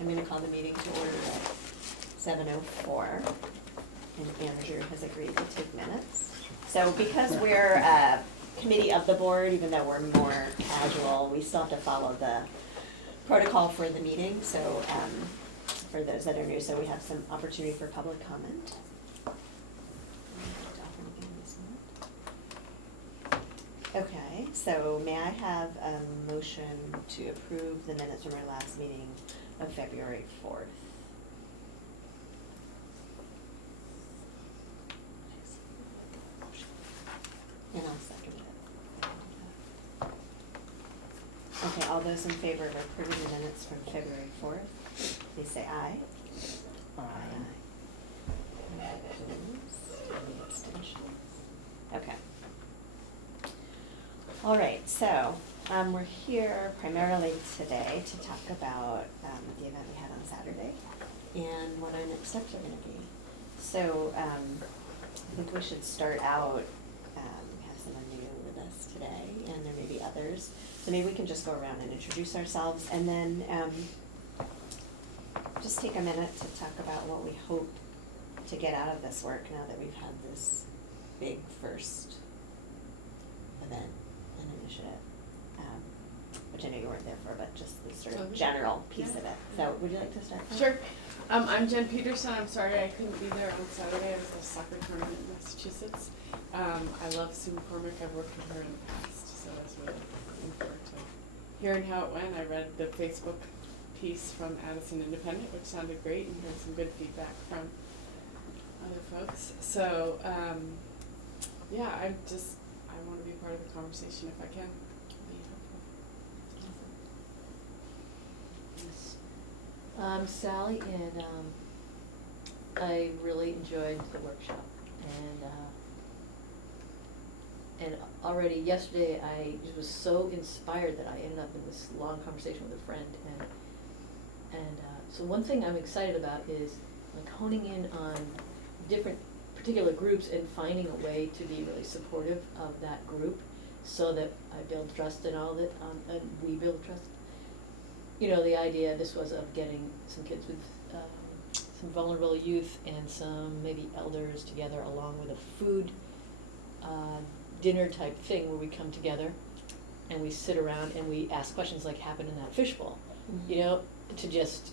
I'm gonna call the meeting to order at 7:04, and Andrew has agreed to take minutes. So because we're a committee of the board, even though we're more casual, we still have to follow the protocol for the meeting, so for those that are new, so we have some opportunity for public comment. Okay, so may I have a motion to approve the minutes from our last meeting of February 4th? And I'll second it. Okay, all those in favor of approving the minutes from February 4th, please say aye. Aye. Any opposed? Any abstentions? Okay. All right, so we're here primarily today to talk about the event we had on Saturday and what our next steps are going to be. So I think we should start out, we have someone new with us today, and there may be others. So maybe we can just go around and introduce ourselves, and then just take a minute to talk about what we hope to get out of this work now that we've had this big first event and initiative, which I know you weren't there for, but just the sort of general piece of it. So would you like to start? Sure. I'm Jen Peterson. I'm sorry I couldn't be there on Saturday. I was at a soccer tournament in Massachusetts. I love Sue McCormick. I've worked with her in the past, so I was really looking forward to hearing how it went. I read the Facebook piece from Addison Independent, which sounded great, and heard some good feedback from other folks. So, yeah, I want to be part of the conversation if I can. Be helpful. I'm Sally, and I really enjoyed the workshop, and already yesterday I was so inspired that I ended up in this long conversation with a friend, and so one thing I'm excited about is like honing in on different particular groups and finding a way to be really supportive of that group so that I build trust and all that, and we build trust. You know, the idea, this was of getting some kids with some vulnerable youth and some maybe elders together along with a food dinner type thing where we come together and we sit around and we ask questions like happened in that fishbowl. Mm-hmm. You know, to just,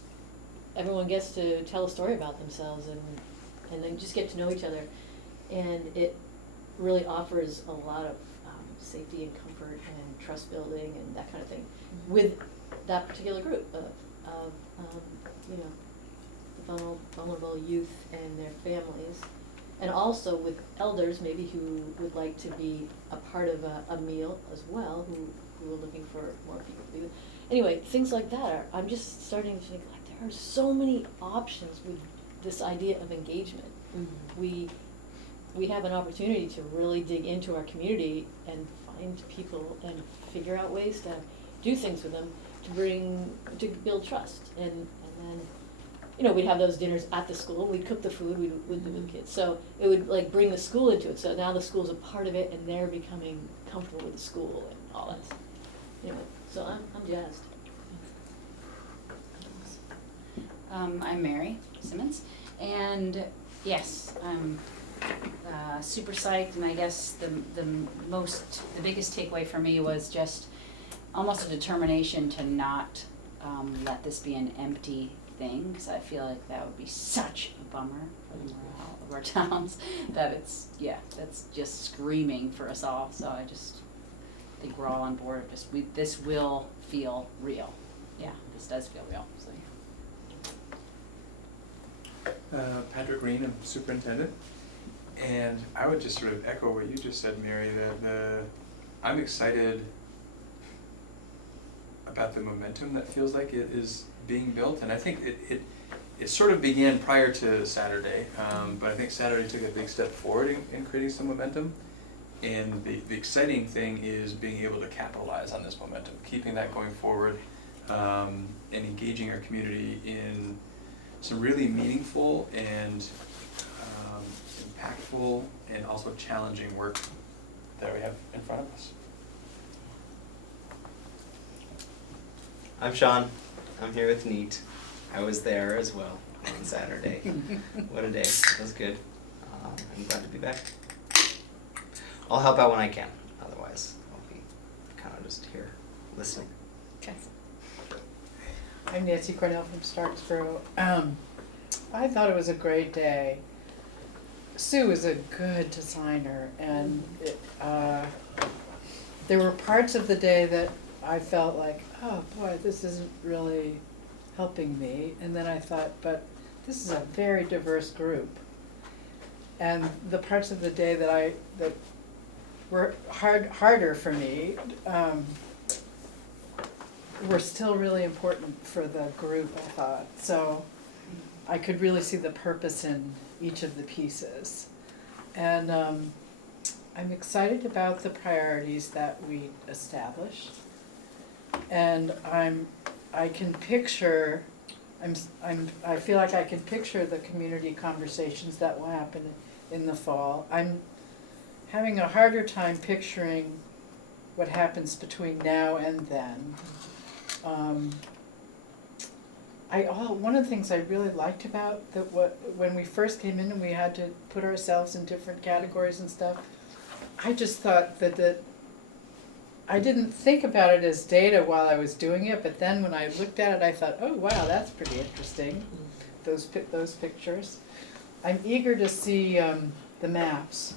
everyone gets to tell a story about themselves and then just get to know each other. And it really offers a lot of safety and comfort and trust building and that kind of thing with that particular group of you know, the vulnerable youth and their families, and also with elders maybe who would like to be a part of a meal as well, who are looking for more people to be with. Anyway, things like that I'm just starting to think like there are so many options with this idea of engagement. Mm-hmm. We have an opportunity to really dig into our community and find people and figure out ways to do things with them to build trust, and then, you know, we'd have those dinners at the school, we'd cook the food with the kids, so it would like bring the school into it, so now the school's a part of it and they're becoming comfortable with the school and all that. Anyway, so I'm jazzed. I'm Mary Simmons, and yes, I'm super psyched, and I guess the biggest takeaway for me was just almost a determination to not let this be an empty thing, because I feel like that would be such a bummer for the morale of our towns, that's just screaming for us all. So I just think we're all on board. This will feel real. Yeah, this does feel real. So Patrick Green, I'm superintendent, and I would just sort of echo what you just said, Mary. I'm excited about the momentum that feels like it is being built, and I think it sort of began prior to Saturday, but I think Saturday took a big step forward in creating some momentum, and the exciting thing is being able to capitalize on this momentum, keeping that going forward, and engaging our community in some really meaningful and impactful and also challenging work that we have in front of us. I'm Sean. I'm here with NEAT. I was there as well on Saturday. What a day. It was good. I'm glad to be back. I'll help out when I can. Otherwise, I'll be kind of just here listening. Okay. I'm Nancy Cornell from Starksboro. I thought it was a great day. Sue is a good designer, and there were parts of the day that I felt like, oh boy, this isn't really helping me. And then I thought, but this is a very diverse group. And the parts of the day that were harder for me were still really important for the group, I thought. So I could really see the purpose in each of the pieces. And I'm excited about the priorities that we established. And I can picture, I feel like I can picture the community conversations that will happen in the fall. I'm having a harder time picturing what happens between now and then. One of the things I really liked about when we first came in and we had to put ourselves in different categories and stuff, I just thought that I didn't think about it as data while I was doing it, but then when I looked at it, I thought, oh wow, that's pretty interesting, those pictures. I'm eager to see the maps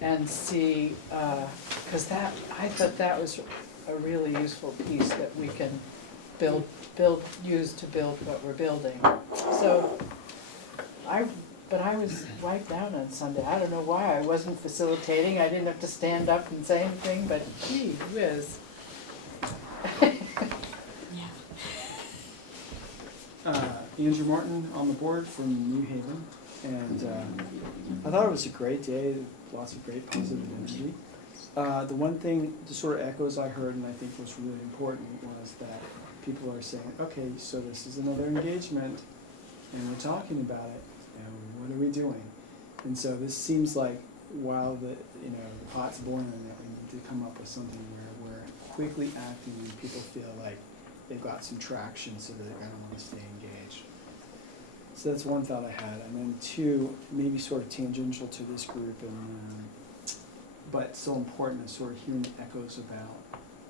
and see, because I thought that was a really useful piece that we can use to build what we're building. So but I was wiped out on Sunday. I don't know why. I wasn't facilitating. I didn't have to stand up and say anything, but gee whiz. Andrew Martin on the board from New Haven, and I thought it was a great day, lots of great positive energy. The one thing, the sort of echoes I heard and I think was really important was that people are saying, okay, so this is another engagement and we're talking about it, and what are we doing? And so this seems like while the pot's boiling, that we need to come up with something where we're quickly acting and people feel like they've got some traction so that they're going to want to stay engaged. So that's one thought I had. And then two, maybe sort of tangential to this group, but so important, is sort of hearing the echoes about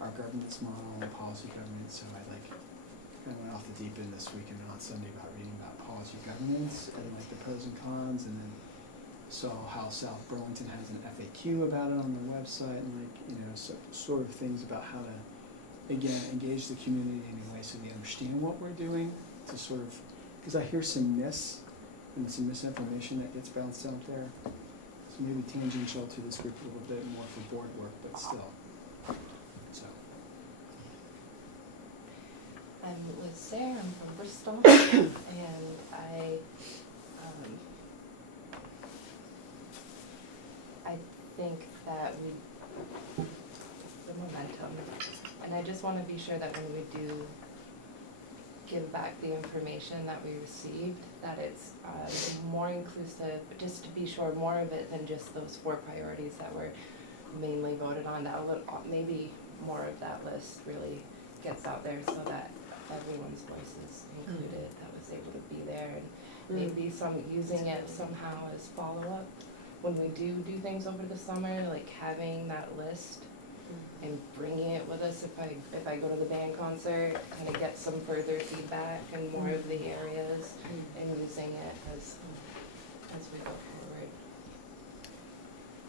our governance model and policy governance. So I kind of went off the deep end this weekend on Sunday about reading about policy governance and like the pros and cons, and then saw how South Burlington has an FAQ about it on their website, and sort of things about how to, again, engage the community in a way so they understand what we're doing, to sort of, because I hear some misinformation that gets bounced out there. So maybe tangential to this group a little bit more for board work, but still. So. I'm Liz Sayre, I'm from Bristol, and I think that the momentum, and I just want to be sure that when we do give back the information that we received, that it's more inclusive, just to be sure, more of it than just those 4 priorities that were mainly voted on, that maybe more of that list really gets out there so that everyone's voice is included, that was able to be there, and maybe using it somehow as follow-up when we do things over the summer, like having that list and bringing it with us if I go to the band concert, kind of get some further feedback and more of the areas, and using it as we go forward.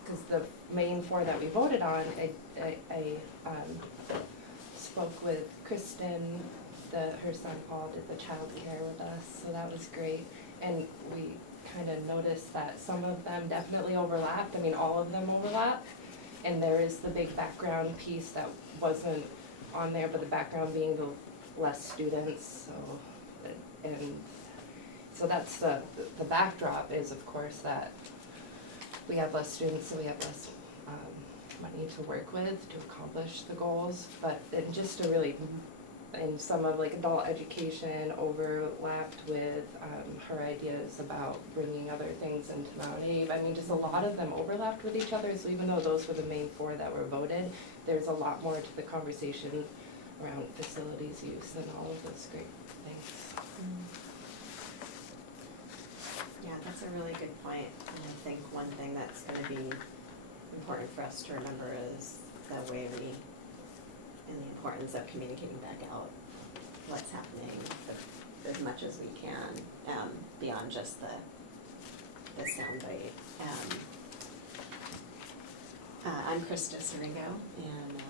Because the main 4 that we voted on, I spoke with Kristen, her son Paul did the child care with us, so that was great. And we kind of noticed that some of them definitely overlapped. I mean, all of them overlap. And there is the big background piece that wasn't on there, but the background being the less students. So that's the backdrop is, of course, that we have less students, so we have less money to work with to accomplish the goals. But just to really, and some of like adult education overlapped with her ideas about bringing other things into Mount Abe. I mean, just a lot of them overlapped with each other, so even though those were the main 4 that were voted, there's a lot more to the conversation around facilities use and all of those great things. a really good point, and I think one thing that's gonna be important for us to remember is the way we, and the importance of communicating back out what's happening as much as we can, beyond just the soundbite. I'm Krista Sirigo, and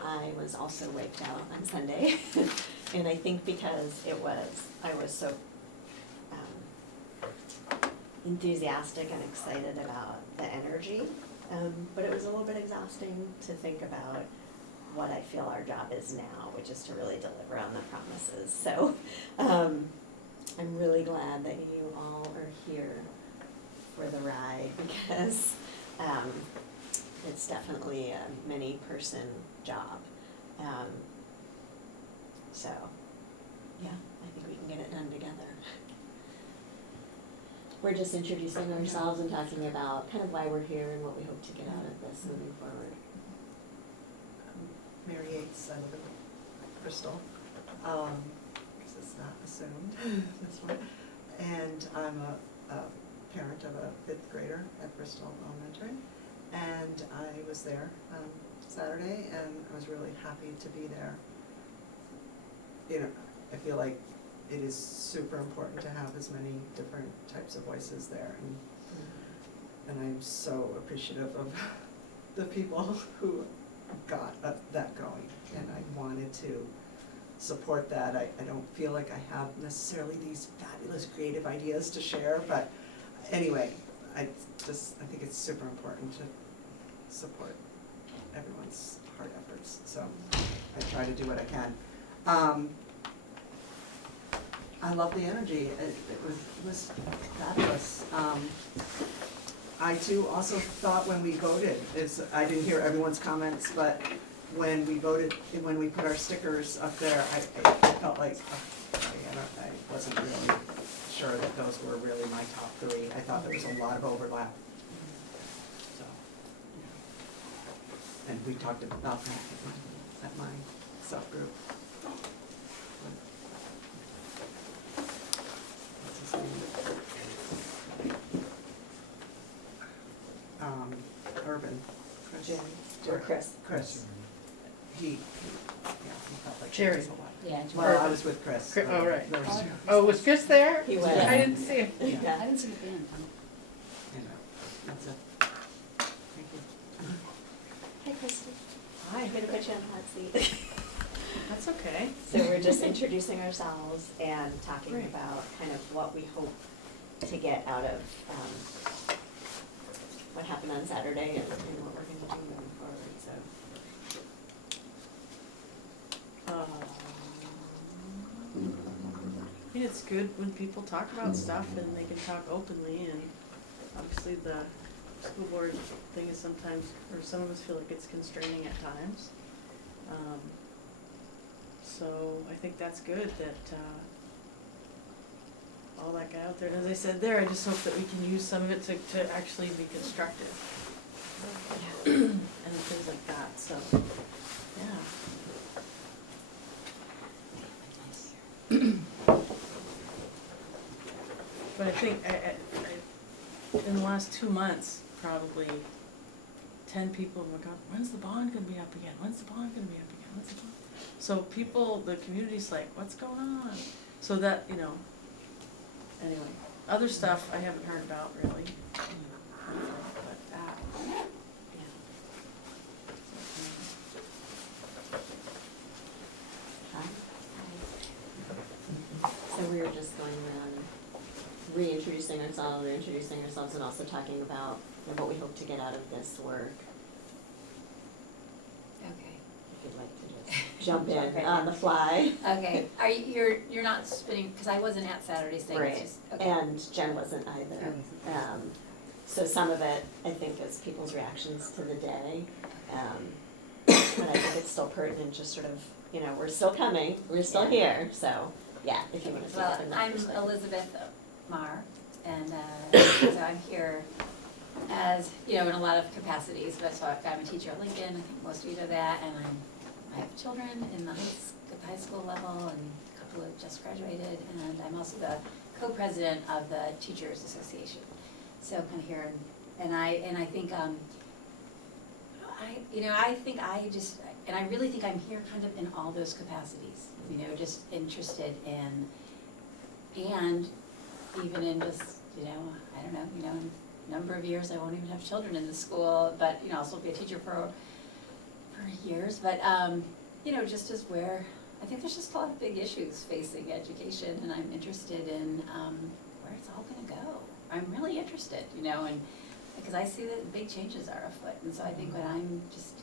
I was also wiped out on Sunday, and I think because I was so enthusiastic and excited about the energy, but it was a little bit exhausting to think about what I feel our job is now, which is to really deliver on the promises. So I'm really glad that you all are here for the ride, because it's definitely a many-person job. So, yeah, I think we can get it done together. We're just introducing ourselves and talking about kind of why we're here and what we hope to get out of this moving forward. Mary Yates, I live in Bristol, because it's not assumed, this one. And I'm a parent of a 5th grader at Bristol Elementary. And I was there Saturday, and I was really happy to be there. You know, I feel like it is super important to have as many different types of voices there, and I'm so appreciative of the people who got that going, and I wanted to support that. I don't feel like I have necessarily these fabulous creative ideas to share, but anyway, I think it's super important to support everyone's hard efforts, so I try to do what I can. I love the energy. It was fabulous. I too also thought when we voted, I didn't hear everyone's comments, but when we voted, when we put our stickers up there, I felt like, I wasn't really sure that those were really my top 3. I thought there was a lot of overlap. So, yeah. And we talked about that at my subgroup. Urban. Jen, or Chris. He felt like. Jerry. It was a lot. Yeah. Well, I was with Chris. Oh, right. There was- Oh, was Chris there? He was. I didn't see him. I didn't see the band. Anyway, that's it. Thank you. Hi, Kristen. Hi. I'm gonna put you on the hot seat. That's okay. So we're just introducing ourselves and talking Great. about kind of what we hope to get out of what happened on Saturday and what we're gonna do moving forward, so. I mean, it's good when people talk about stuff and they can talk openly, and obviously the school board thing is sometimes, or some of us feel like it's constraining at times. So I think that's good that all that got out there. And as I said there, I just hope that we can use some of it to actually be constructive. And things like that, so, yeah. But I think in the last 2 months, probably 10 people have gone, when's the bond gonna be up again? When's the bond gonna be up again? When's the bond? So people, the community's like, what's going on? So that, anyway, other stuff I haven't heard about really. But that, So we were just going around reintroducing ourselves, and also talking about what we hope to get out of this work. Okay. If you'd like to just jump in Jump right on in. the fly. Okay, you're not spinning, because I wasn't at Saturday's thing, Right, it's just, okay. and Jen wasn't either. So some of it, I think, is people's reactions to the day. But I think it's still pertinent, just sort of, we're still coming, we're still here, so, yeah, if you want to speak Well, from that I'm perspective. Elizabeth Marr, and so I'm here as, in a lot of capacities, but so I'm a teacher at Lincoln, I think most of you know that, and I have children in the high school level, and a couple have just graduated, and I'm also the co-president of the Teachers Association. So kind of here, and I think, I really think I'm here kind of in all those capacities, just interested in, and even in just, I don't know, in a number of years, I won't even have children in the school, but, I'll still be a teacher for years, but, just as where, I think there's just a lot of big issues facing education, and I'm interested in, where it's all gonna go. I'm really interested, and, because I see that big changes are afoot, and so I think when I'm just,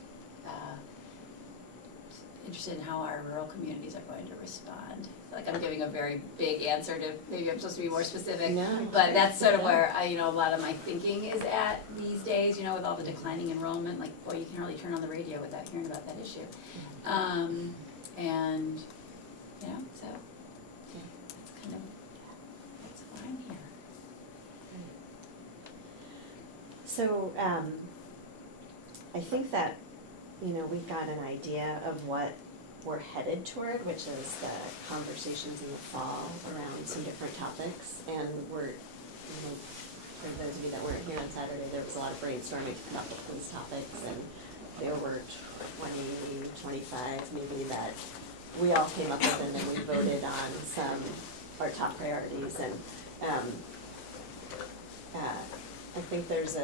interested in how our rural communities are going to respond. I feel like I'm giving a very big answer to, maybe I'm supposed to be more specific, No, but that's sort of where a lot of my thinking is at these days, with all the declining enrollment, like, boy, you can't really turn on the radio without hearing about that issue. And, so, that's kind of, that's why I'm here. So, I think that, we've got an idea of what we're headed toward, which is the conversations in the fall around some different topics. And we're, for those of you that weren't here on Saturday, there was a lot of brainstorming about these topics, and there were 20, 25 maybe that we all came up with, and then we voted on our top priorities. And I think there's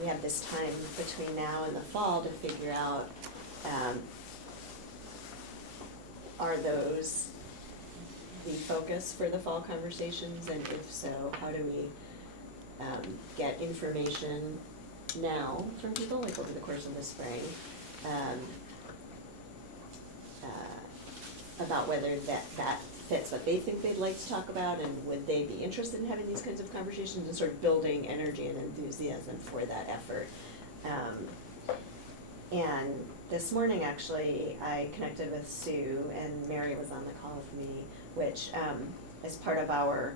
we have this time between now and the fall to figure out, are those the focus for the fall conversations, and if so, how do we get information now from people, like over the course of the spring, about whether that fits what they think they'd like to talk about, and would they be interested in having these kinds of conversations, and sort of building energy and enthusiasm for that effort. And this morning, actually, I connected with Sue, and Mary was on the call with me, which, as part of our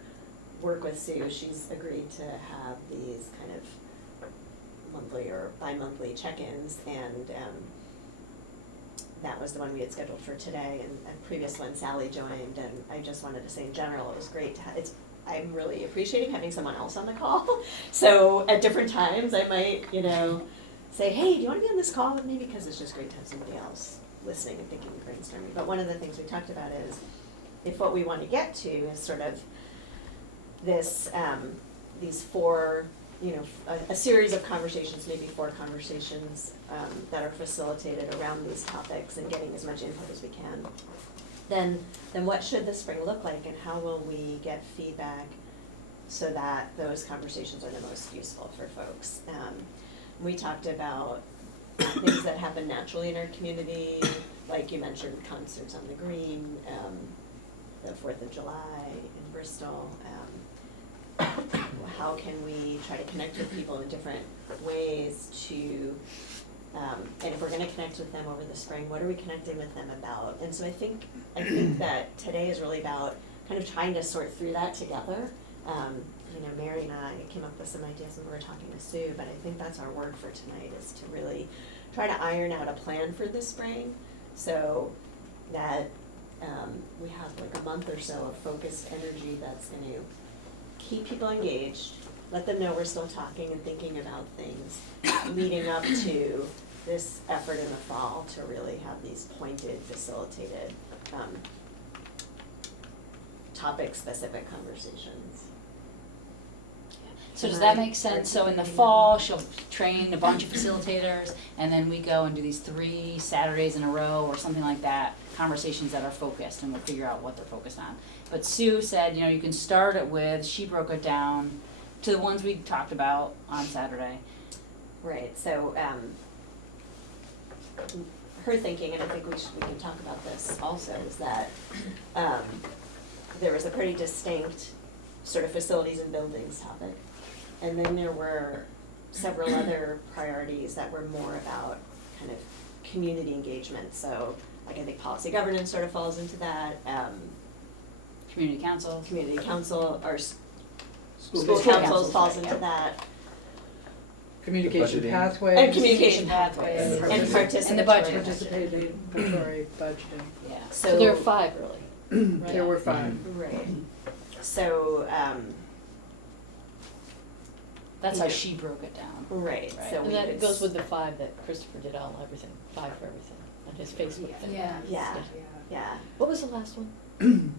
work with Sue, she's agreed to have these kind of monthly or bi-monthly check-ins, and that was the one we had scheduled for today, and previous one Sally joined, and I just wanted to say in general, it was great to have, I'm really appreciating having someone else on the call. So at different times, I might, say, hey, do you want to be on this call with me? Because it's just great to have somebody else listening and thinking and brainstorming. But one of the things we talked about is, if what we want to get to is sort of this, these four, a series of conversations, maybe 4 conversations that are facilitated around these topics, and getting as much input as we can, then what should the spring look like, and how will we get feedback so that those conversations are the most useful for folks? We talked about things that happen naturally in our community, like you mentioned, concerts on the Green, the 4th of July in Bristol. How can we try to connect with people in different ways to, and if we're gonna connect with them over the spring, what are we connecting with them about? And so I think that today is really about kind of trying to sort through that together. Mary and I came up with some ideas when we were talking to Sue, but I think that's our work for tonight, is to really try to iron out a plan for this spring, so that we have like a month or so of focused energy that's going to keep people engaged, let them know we're still talking and thinking about things, leading up to this effort in the fall to really have these pointed, facilitated, topic-specific conversations. So does that make sense? So in the fall, she'll train a bunch of facilitators, and then we go and do these 3 Saturdays in a row or something like that, conversations that are focused, and we'll figure out what they're focused on. But Sue said, you can start it with, she broke it down to the ones we talked about on Saturday. Right, so her thinking, and I think we can talk about this also, is that there was a pretty distinct sort of facilities and buildings topic. And then there were several other priorities that were more about kind of community engagement. So like I think policy governance sort of falls into that. Community council. Community council, or school councils councils falls right, into yeah. that. Communication Budgeting. pathways. And communication pathways. And And participatory. And the budget. Participatory budgeting. Yeah. So there are 5 really. There were 5. Right. So, That's you how know, she broke it down. right, Right. so And we that would goes with the 5 that Christopher did on everything, 5 for everything, on his Facebook thing. Yeah. Yeah, yeah, What was the last one?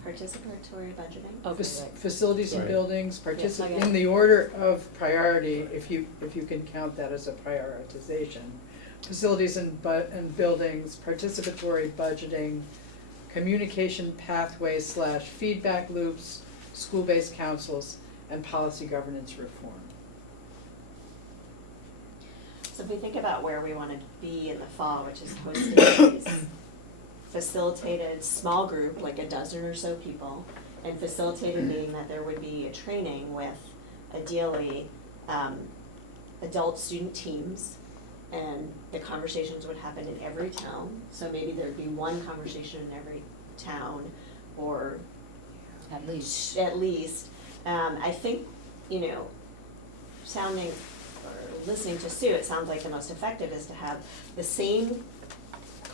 participatory budgeting. Okay, Fac- Facilities and Sorry. buildings, I got in it. the order of priority, if you can count that as a prioritization. Facilities and buildings, participatory budgeting, communication pathways / feedback loops, school-based councils, and policy governance reform. So if we think about where we wanna be in the fall, which is hosting these facilitated small group, like a dozen or so people, and facilitated meaning that there would be a training with ideally adult student teams, and the conversations would happen in every town, so maybe there'd be one conversation in every town, or At least. at least. I think, you know, sounding or listening to Sue, it sounds like the most effective is to have the same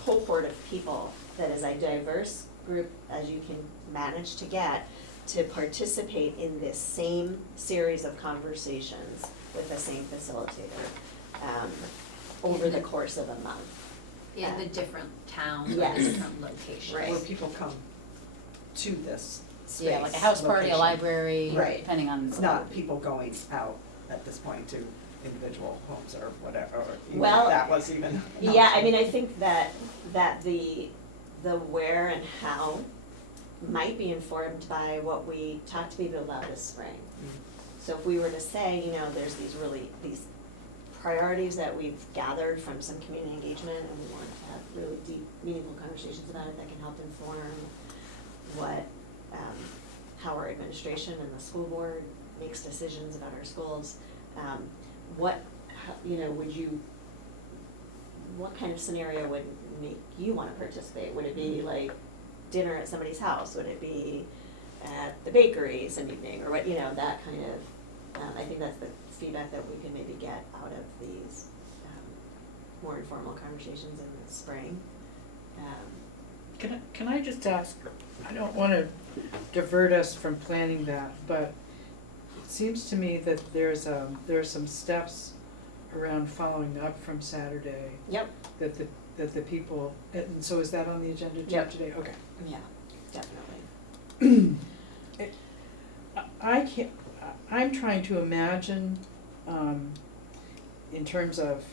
cohort of people that is a diverse group as you can manage to get to participate in this same series of conversations with the same facilitator over the course of a month. In the different towns or the Yes. different locations. Right. Where people come to this space. Yeah, like a house party, a location. library, Right. depending on. It's not people going out at this point to individual homes or whatever, or even Well, if that was even. an Yeah, I option. mean, I think that the where and how might be informed by what we talked to people about this spring. So if we were to say, you know, there's these priorities that we've gathered from some community engagement, and we want to have really deep, meaningful conversations about it that can help inform what, how our administration and the school board makes decisions about our schools. What kind of scenario would make you wanna participate? Would it be like dinner at somebody's house? Would it be at the bakery some evening, or what, you know, that kind of, I think that's the feedback that we can maybe get out of these, more informal conversations in the spring. Can I just ask, I don't wanna divert us from planning that, but it seems to me that there are some steps around following up from Saturday Yep, that the people, and so is that on the agenda too Yep. today? Okay. yeah, definitely. I can't, I'm trying to imagine, in terms of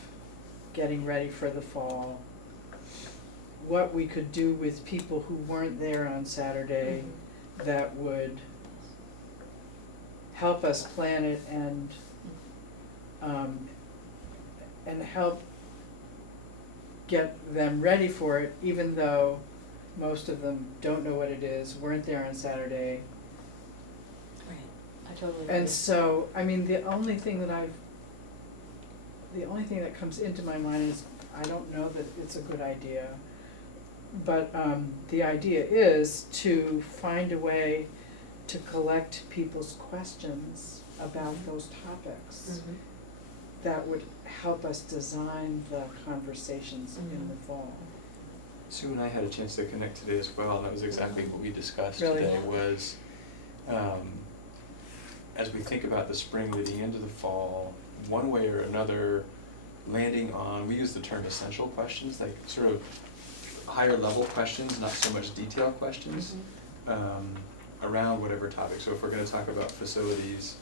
getting ready for the fall, what we could do with people who weren't there on Saturday that would help us plan it and help get them ready for it, even though most of them don't know what it is, weren't there on Saturday. Right. I totally agree. And so, I mean, the only thing that comes into my mind is, I don't know that it's a good idea. But the idea is to find a way to collect people's questions about those topics that would help us design the conversations in the fall. Sue and I had a chance to connect today as well, and that was exactly what we discussed Really? today, was as we think about the spring leading into the fall, one way or another, landing on, we use the term essential questions, like sort of higher level questions, not so much detailed questions, around whatever topic. So if we're gonna talk about facilities,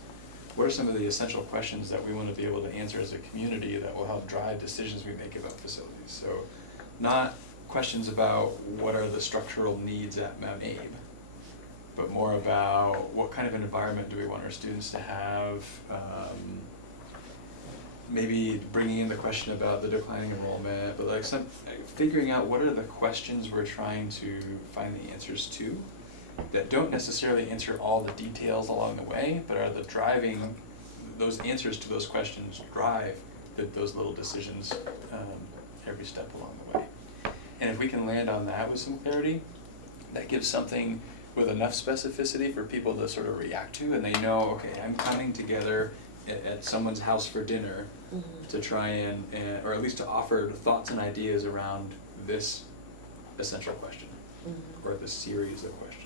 what are some of the essential questions that we wanna be able to answer as a community that will help drive decisions we make about facilities? So not questions about what are the structural needs at Mount Abe, but more about what kind of an environment do we want our students to have, maybe bringing in the question about the declining enrollment, but like figuring out what are the questions we're trying to find the answers to that don't necessarily answer all the details along the way, but are the driving, those answers to those questions drive those little decisions every step along the way. And if we can land on that with some clarity, that gives something with enough specificity for people to sort of react to, and they know, okay, I'm coming together at someone's house for dinner to try and, or at least to offer thoughts and ideas around this essential question, or this series of questions.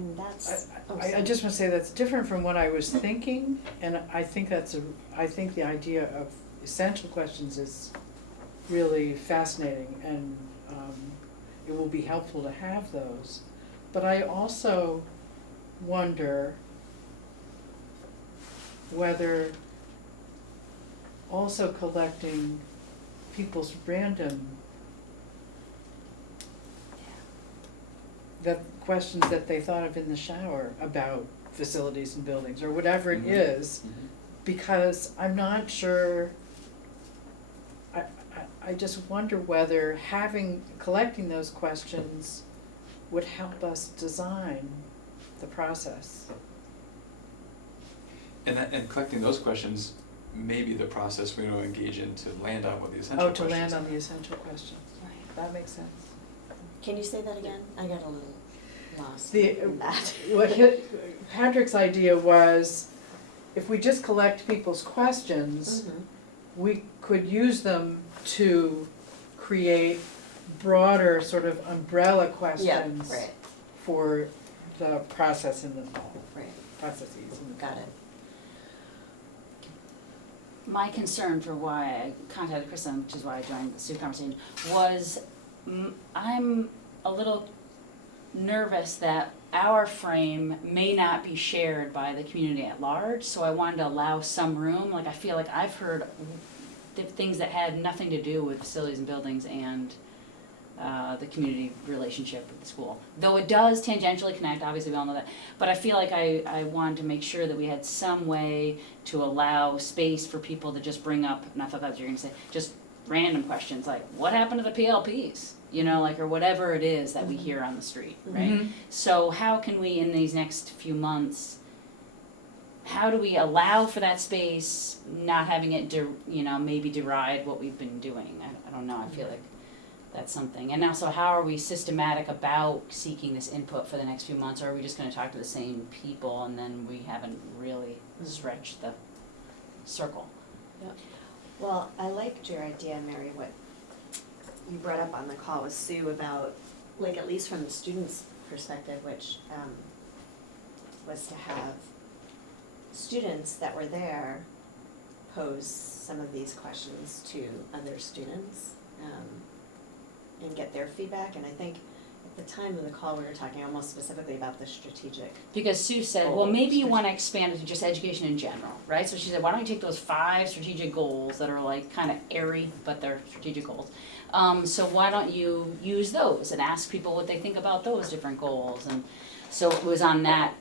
and that's, I just want to say that's different from what I was thinking, and I think I think the idea of essential questions is really fascinating, and it will be helpful to have those. But I also wonder whether also collecting people's random questions that they thought of in the shower about facilities and buildings or whatever it is, because I'm not sure, I just wonder whether collecting those questions would help us design the process. And collecting those questions may be the process we're gonna engage in to land on what the essential Oh, to questions land on are. the essential questions. Right. That makes sense. can you say that again? I got a little lost The, in that. Patrick's idea was, if we just collect people's questions, Mhm. we could use them to create broader sort of umbrella questions Yeah, right, for the process in the right, processes in the got it. My concern for why I contacted Kristen, which is why I joined the Sue conversation, was I'm a little nervous that our frame may not be shared by the community at large, so I wanted to allow some room. Like, I feel like I've heard things that had nothing to do with facilities and buildings and the community relationship with the school. Though it does tangentially connect, obviously we all know that, but I feel like I wanted to make sure that we had some way to allow space for people to just bring up, and I thought that's what you were gonna say, just random questions like, what happened to the PLPs? You know, like, or whatever it is that we hear on the street, right? Mhm. So how can we, in these next few months, how do we allow for that space, not having it, maybe deride what we've been doing? I don't know, I feel like that's something. And also, how are we systematic about seeking this input for the next few months? Or are we just gonna talk to the same people and then we haven't really stretched the circle? Well, I liked your idea, Mary, what you brought up on the call with Sue about, like, at least from the students' perspective, which was to have students that were there pose some of these questions to other students and get their feedback. And I think at the time of the call, we were talking almost specifically about the strategic. Because Sue said, well, maybe you wanna expand it to just education in general, right? So she said, why don't you take those 5 strategic goals that are like kinda airy, but they're strategic goals. So why don't you use those and ask people what they think about those different goals? And so it was on that,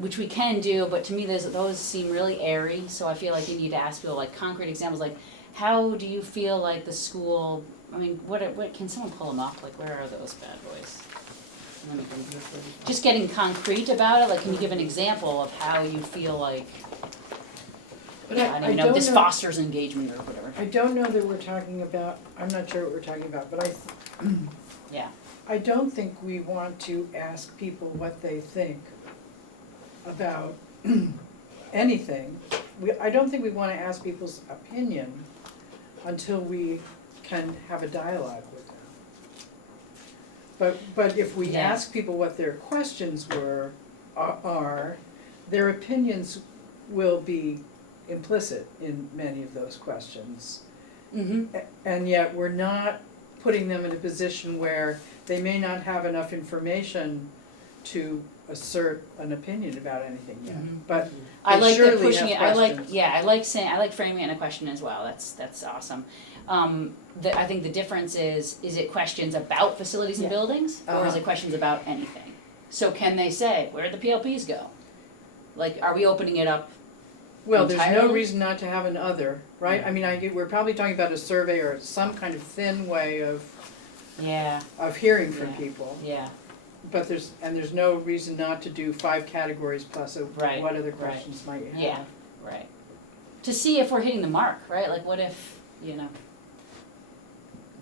which we can do, but to me, those seem really airy, so I feel like you need to ask people like concrete examples, like, how do you feel like the school, I mean, what can someone pull them up, like, where are those bad boys? Just getting concrete about it, like, can you give an example of how you feel like, But I don't know, this fosters engagement or whatever. I don't know that we're talking about, I'm not sure what we're talking about, but Yeah. I don't think we want to ask people what they think about anything. I don't think we wanna ask people's opinion until we can have a dialogue with them. But if we Yeah. ask people what their questions are, their opinions will be implicit in many of those questions. Mm-hmm. And yet we're not putting them in a position where they may not have enough information to assert an opinion about anything yet, Mhm. but I they like that surely pushing have it, I questions. I like framing it in a question as well, that's awesome. I think the difference is it questions about facilities and Yeah. buildings, or is Uh-huh. it questions about anything? So can they say, where'd the PLPs go? Like, are we opening it up? Well, there's no entirely? reason not to have an other, right? I mean, we're probably talking about a survey or some kind of thin way of Yeah, hearing from Yeah. people. yeah, But there's no reason not to do 5 categories plus Right, what other right. questions might you have. yeah, right. To see if we're hitting the mark, right, like what if,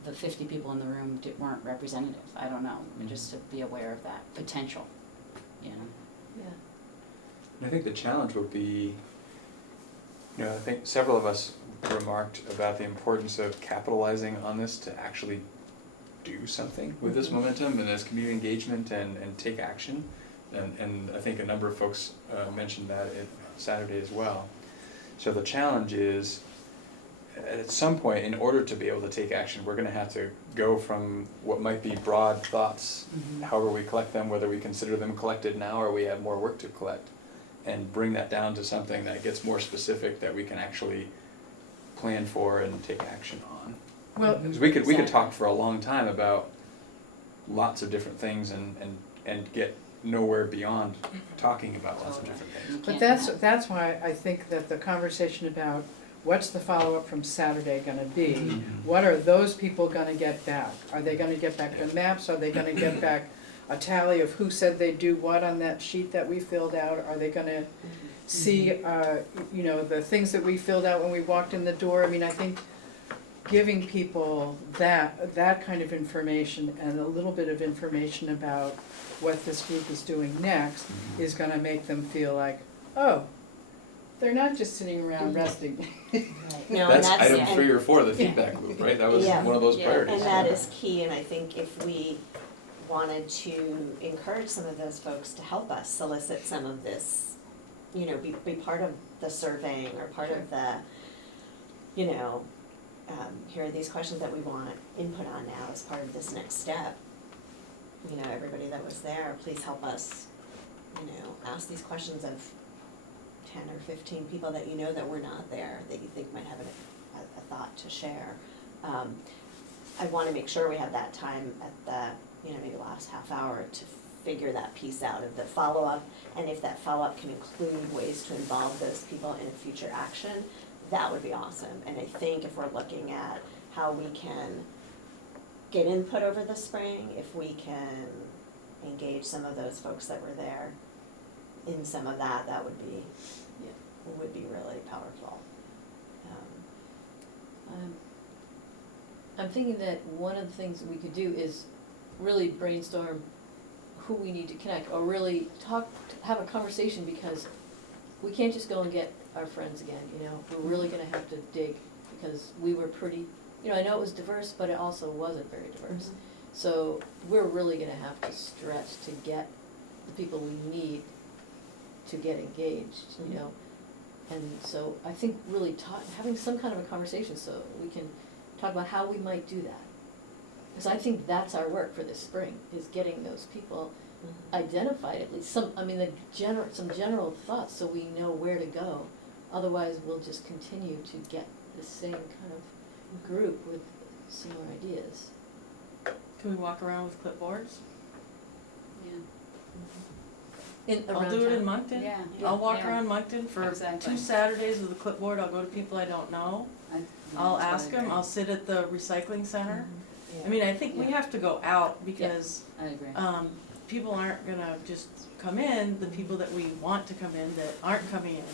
the 50 people in the room weren't representative, I don't know, I mean, just to be aware of that potential, Yeah. And I think the challenge will be, I think several of us remarked about the importance of capitalizing on this to actually do something with this momentum and this community engagement and take action. And I think a number of folks mentioned that Saturday as well. So the challenge is, at some point, in order to be able to take action, we're gonna have to go from what might be broad thoughts, however we collect them, whether we consider them collected now or we have more work to collect, and bring that down to something that gets more specific that we can actually plan for and take action on. Well, Because we could talk for a long time about lots of different things and get nowhere beyond talking about lots of different things. but that's why I think that the conversation about what's the follow-up from Saturday gonna be? What are those people gonna get back? Are they gonna get back the maps? Are they gonna get back a tally of who said they'd do what on that sheet that we filled out? Are they gonna see, you know, the things that we filled out when we walked in the door? I mean, I think giving people that kind of information and a little bit of information about what this group is doing next is gonna make them feel like, oh, they're not just sitting around resting. No, and That's that's, item and- 3 or 4 of the feedback loop, right? That was Yeah. one of those Yeah. priorities. And that is key, and I think if we wanted to encourage some of those folks to help us solicit some of this, you know, be part of the surveying or part of the, you know, here are these questions that we want input on now as part of this next step. You know, everybody that was there, please help us, you know, ask these questions of 10 or 15 people that you know that were not there, that you think might have a thought to share. I wanna make sure we have that time at the, you know, maybe last half hour to figure that piece out of the follow-up, and if that follow-up can include ways to involve those people in a future action, that would be awesome. And I think if we're looking at how we can get input over the spring, if we can engage some of those folks that were there in some of that, that would be, would be really powerful. I'm thinking that one of the things that we could do is really brainstorm who we need to connect, or really have a conversation, because we can't just go and get our friends again, you know? We're really gonna have to dig, because we were pretty, you know, I know it was diverse, but it also wasn't very diverse. So we're really gonna have to stretch to get the people we need to get engaged, you know? And so I think really having some kind of a conversation so we can talk about how we might do that. Because I think that's our work for this spring, is getting those people identified, at least some general thoughts, so we know where to go. Otherwise, we'll just continue to get the same kind of group with similar ideas. Can we walk around with clipboards? Around I'll do it in town. Moncton. Yeah. I'll walk Yeah. around Moncton for Exactly. 2 Saturdays with a clipboard. I'll go to people I don't know. I'll ask them. I'll sit at the recycling center. I mean, I think we have to go out because I agree. people aren't gonna just come in, the people that we want to come in that aren't coming in.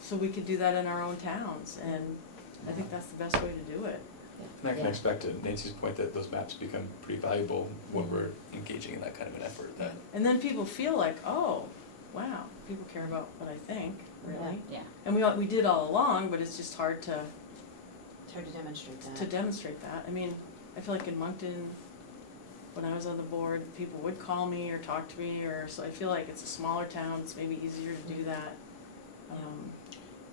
So we could do that in our own towns, and I think that's the best way to do it. And I can Yeah. expect, to Nancy's point, that those maps become pretty valuable when we're engaging in that kind of an effort. That And then people feel like, oh, wow, people care about what I think, really. Yeah. And we did all along, but it's just hard to It's hard to demonstrate that. demonstrate that. I mean, I feel like in Moncton, when I was on the board, people would call me or talk to me, or, so I feel like it's a smaller town, it's maybe easier to do that.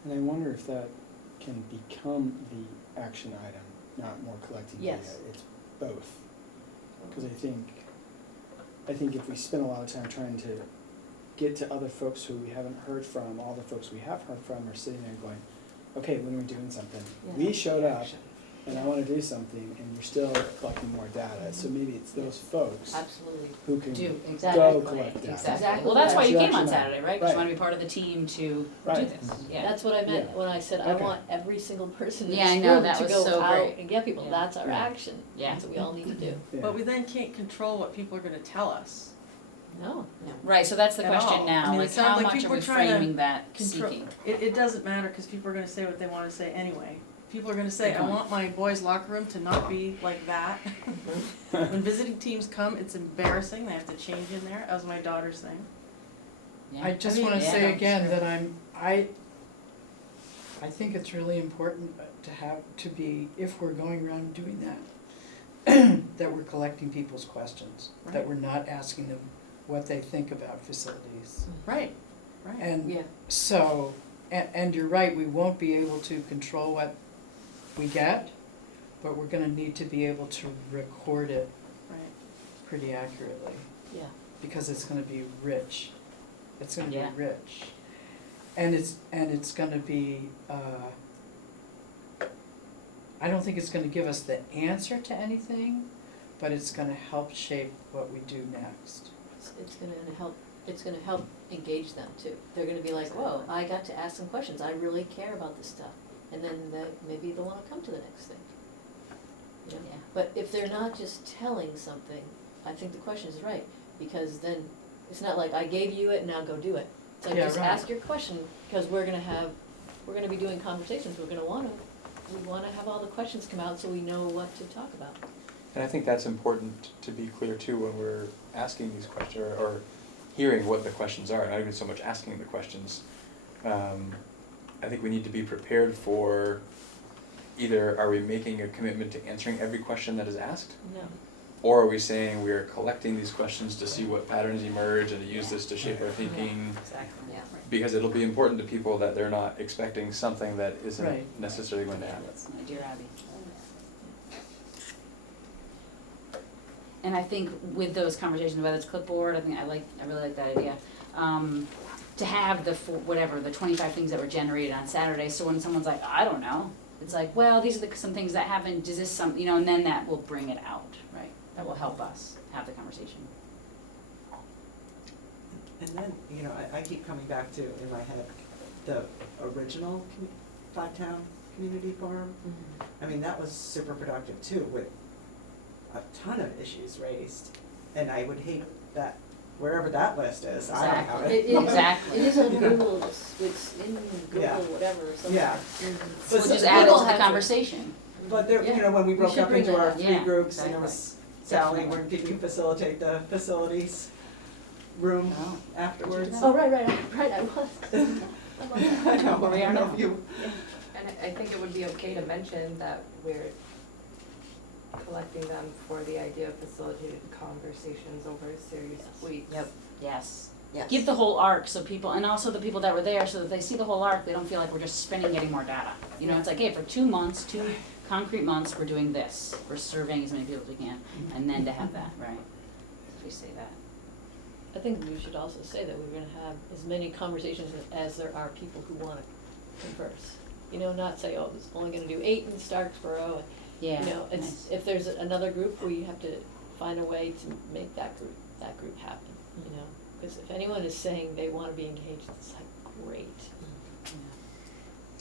And I wonder if that can become the action item, not more collecting data. Yes. It's both. Because I think if we spend a lot of time trying to get to other folks who we haven't heard from, all the folks we have heard from are sitting there going, okay, when are we doing something? Yeah. We showed up and I wanna do something and you're still collecting more data. So maybe it's those folks Absolutely. who can Do, go exactly. collect data. Exactly. Well, that's why you came on Action item. Saturday, right? Because you Right. want to be part of the team to do Right. this. Yeah. That's what I meant Yeah. when I said I Okay. want every single person in Yeah, I this know, room that to was go so out great. and get people. Yeah. That's our Yeah. action. Yeah. That's what we all need to do. Yeah. But we then can't control what people are gonna tell us. No. No. Right, so that's the At question all. now, I mean, it like sounds how like much people are are we trying to framing that Control. seeking? It doesn't matter, cause people are gonna say what they wanna say anyway. People are gonna say, Good I point. want my boys' locker room to not be like that. When visiting teams come, it's embarrassing, they have to change in there, that was my daughter's thing. Yeah. I just I mean, wanna yeah, say no, again sure. that I think it's really important to be, if we're going around doing that, that we're collecting people's questions, that Right. we're not asking them what they think about facilities. Right, right. And Yeah. so, and you're right, we won't be able to control what we get, but we're gonna need to be able to record it Right. pretty accurately, Yeah. because it's gonna be rich. It's gonna Yeah. be rich. And it's gonna be, I don't think it's gonna give us the answer to anything, but it's gonna help shape what we do next. It's gonna help engage them too. They're gonna be like, whoa, I got to ask some questions, I really care about this stuff. And then maybe they'll wanna come to the next thing. You know? Yeah. But if they're not just telling something, I think the question is right, because then it's not like I gave you it, now go do it. It's like, Yeah, just right. ask your question, because we're gonna be doing conversations, we wanna have all the questions come out so we know what to talk about. And I think that's important to be clear too when we're asking these questions or hearing what the questions are, not even so much asking the questions. I think we need to be prepared for either are we making a commitment to answering every question that is asked? No. Or are we saying we are collecting these questions to see what patterns emerge and to use this to shape our thinking? Exactly. Yeah. Because it'll be important to people that they're not expecting something that isn't Right. necessarily going to happen. That's my dear Abby. And I think with those conversations, whether it's clipboard, I really like that idea. To have the 25 things that were generated on Saturday, so when someone's like, I don't know, it's like, well, these are some things that happened, does this and then that will bring it out, right? That will help us have the conversation. And then, I keep coming back to, in my head, the original Five-Town Community Forum. I mean, that was super productive too, with a ton of issues raised. And I would hate that, wherever that list is, I don't have it. Exactly. It is on Google, it's in Google, Yeah. whatever, somewhere. Yeah. So But just so- add it Google to the has it. conversation. But there, Yeah. when we We broke should up bring into that our up. three Yeah, groups, and it exactly. was Sally, Definitely. when did you facilitate the facilities room Oh. afterwards? Oh, right, I was. I know, Where we I are don't know now. if you, And I think it would be okay to mention that we're collecting them for the idea of facilitated conversations over a series of weeks. Yep. Yes. Yes. Give the whole arc so people, and also the people that were there, so that they see the whole arc, they don't feel like we're just spinning getting more data. It's like, hey, for 2 months, 2 concrete months, we're doing this, we're surveying as many people as we can, and then to have that, right? We say that. I think we should also say that we're gonna have as many conversations as there are people who wanna converse. Not say, oh, it's only gonna do 8 in Starksboro, and, Yeah. it's, Nice. if there's another group, we have to find a way to make that group happen, Because if anyone is saying they wanna be engaged, it's like, great.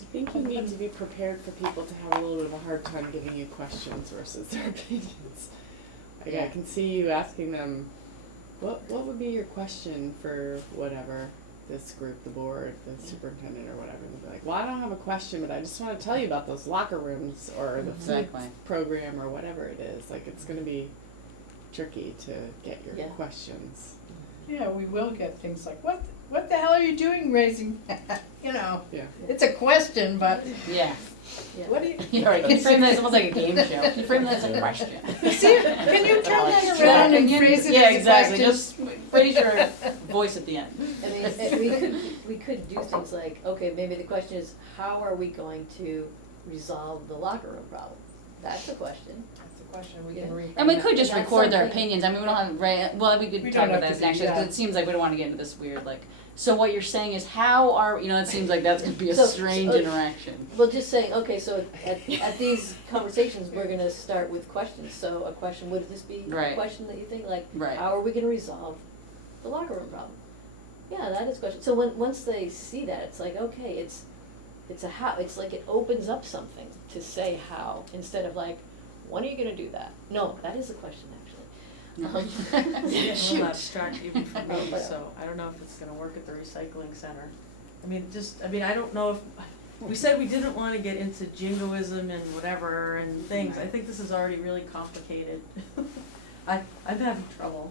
I think you need to be prepared for people to have a little bit of a hard time giving you questions versus their opinions. Like, I can see you asking them, what would be your question for whatever, this group, the board, the superintendent or whatever, and they'll be like, well, I don't have a question, but I just wanna tell you about those locker rooms or the food Exactly. program or whatever it is. Like, it's gonna be tricky to get your Yeah. questions. Yeah, we will get things like, what the hell are you doing raising, Yeah. it's a question, but Yeah. Yeah. what do you? You're right. Can you frame that as almost like a game show? Can you frame that as a question? See, can you turn that Like, around and can you- phrase it yeah, as a exactly. question? Just phrase your voice at the end. I mean, we could do things like, okay, maybe the question is, how are we going to resolve the locker room problem? That's a question. That's a question we Yeah. can read. And we could just That's record their something- opinions. I mean, we don't have, right, well, we could We talk don't about have that to do next, 'cause that. it seems like we don't wanna get into this weird, like, so what you're saying is how are, it seems like that's gonna be a So- strange so- interaction. Well, just saying, okay, so at these conversations, we're gonna start with questions. So a question, would this be a Right. question that you think, like, Right. how are we gonna resolve the locker room problem? Yeah, that is a question. So once they see that, it's like, okay, it's a how, it's like it opens up something to say how, instead of like, when are you gonna do that? No, that is a question, actually. Yeah, Shoot. well, abstract even for me, Oh, so I don't know if it's gonna work at the recycling center. I don't know if, we said we didn't wanna get into jingoism and whatever and things, I think this is already really complicated. I'm having trouble.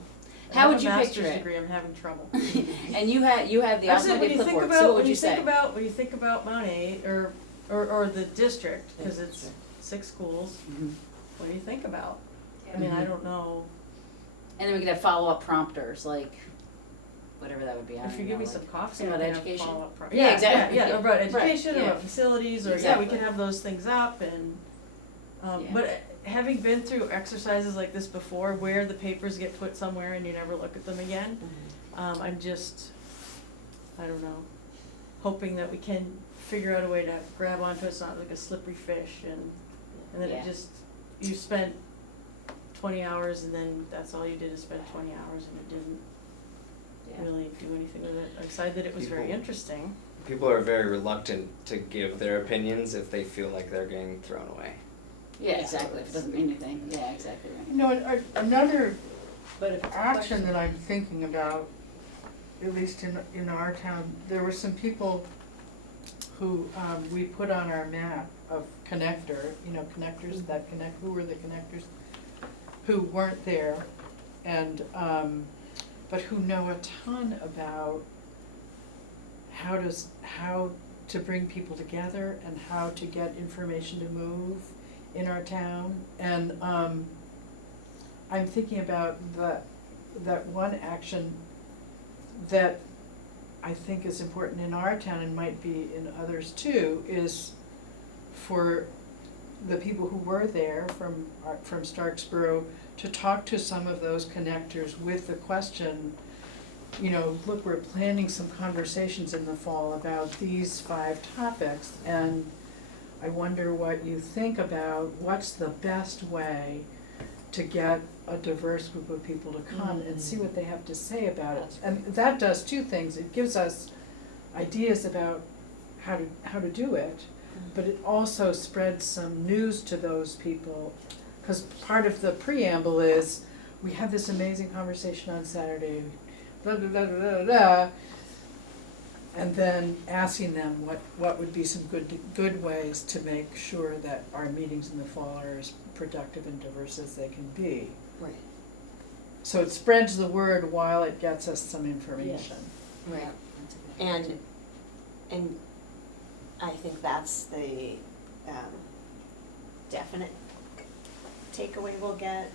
How would you I have a picture master's it? degree, I'm having trouble. And you have the I said, ultimate clipboard, so what would you say? when you think about money, or the district, cause it's 6 schools, Mhm. what do you think about? I mean, I don't know, And then we could have follow-up prompters, like, whatever that would be, I don't If you know, give me like- some coffee, Something I about can have education? follow-up pro- Yeah, exactly. Yeah, Yeah. about Right, education, yeah. about facilities, or, yeah, we Exactly. can have those things up and, Yeah. but having been through exercises like this before, where the papers get put somewhere and you never look at them again, I'm just, I don't know, hoping that we can figure out a way to grab onto it, it's not like a slippery fish, and then Yeah. it just, you spent 20 hours and then that's all you did is spend 20 hours and it didn't Yeah. really do anything with it, aside that it was very People- interesting. People are very reluctant to give their opinions if they feel like they're getting thrown away. Yeah, exactly, if it doesn't mean anything, yeah, exactly right. You know, another But if it's a action question- that I'm thinking about, at least in our town, there were some people who, we put on our map of connector, you know, connectors that connect, who were the connectors, who weren't there, and, but who know a ton about how to bring people together and how to get information to move in our town. And, I'm thinking about that one action that I think is important in our town and might be in others too, is for the people who were there from Starksboro to talk to some of those connectors with the question, you know, look, we're planning some conversations in the fall about these 5 topics, and I wonder what you think about what's the best way to get a diverse group of people to come and see what they have to say about it. And that does 2 things. It gives us ideas about how to do it, but it also spreads some news to those people. Because part of the preamble is, we had this amazing conversation on Saturday, blah, blah, blah, blah, blah, blah. And then asking them what would be some good ways to make sure that our meetings in the fall are as productive and diverse as they can be. Right. So it spreads the word while it gets us some information. Right. That's a good idea. And I think that's the definite takeaway we'll get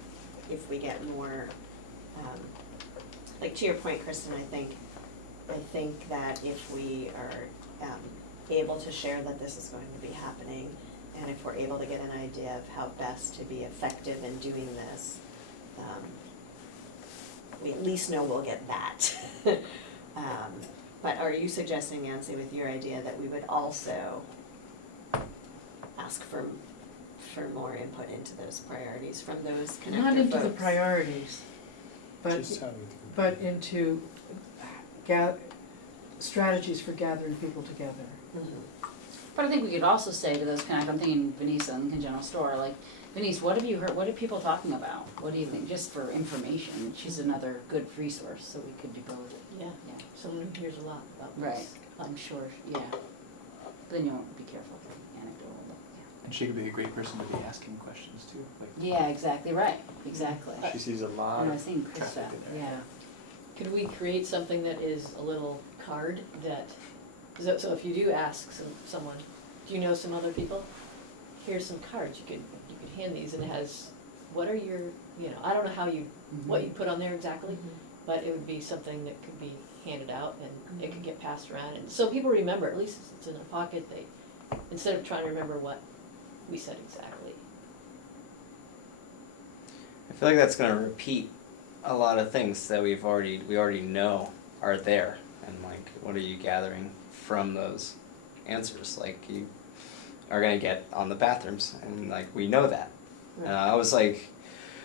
if we get more, like to your point, Kristen, I think that if we are able to share that this is going to be happening, and if we're able to get an idea of how best to be effective in doing this, we at least know we'll get that. But are you suggesting, Nancy, with your idea that we would also ask for more input into those priorities from those connector Not into the folks? priorities, Just how do we but into strategies for gathering people together. Mhm. But I think we could also say to those I'm thinking Vanessa in the General Store, like, Vanessa, what have you heard, what are people talking about? What do you think, just for information? She's another good resource, so we could do both. Yeah, Yeah. someone who hears a lot about this. Right, I'm sure, yeah. But then you want to be careful with anecdotal, but, And she could be a great person to be asking questions too, like. yeah. Yeah, exactly, right, exactly. She sees a lot And I of think Chris, traffic in there. yeah. Could we create something that is a little card that, so if you do ask someone, do you know some other people? Here's some cards, you could hand these, and it has, what are your, I don't know how what you put on there exactly, but it would be something that could be handed out and it could get passed around, and so people remember, at least it's in their pocket, instead of trying to remember what we said exactly. I feel like that's gonna repeat a lot of things that we already know are there, and like, what are you gathering from those answers? Like, you are gonna get on the bathrooms, and like, we know that. I was like,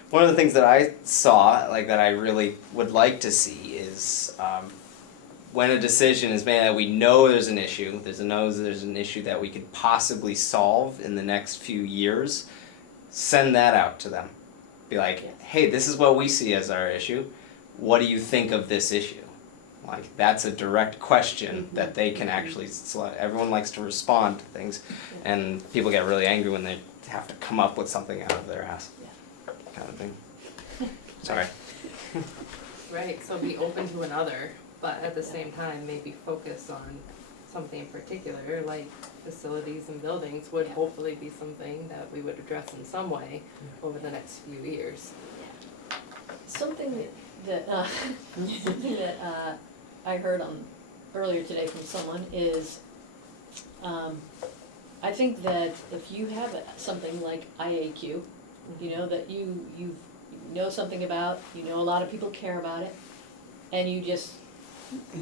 one of the things that I saw, like, that I really would like to see is, when a decision is made that we know there's an issue, there's an issue that we could possibly solve in the next few years, send that out to them. Be like, Yes. hey, this is what we see as our issue. What do you think of this issue? Like, that's a direct question that they can actually select. Everyone likes to respond to things, and people get really angry when they have to come up with something out of their ass, kind of thing. Sorry. Right, so be open to another, but at the same time, maybe focus on something in particular, like facilities and buildings would hopefully be something that we would address in some way over the next few years. Something that I heard earlier today from someone is, I think that if you have something like IAQ, you know, that you know something about, you know a lot of people care about it, and you just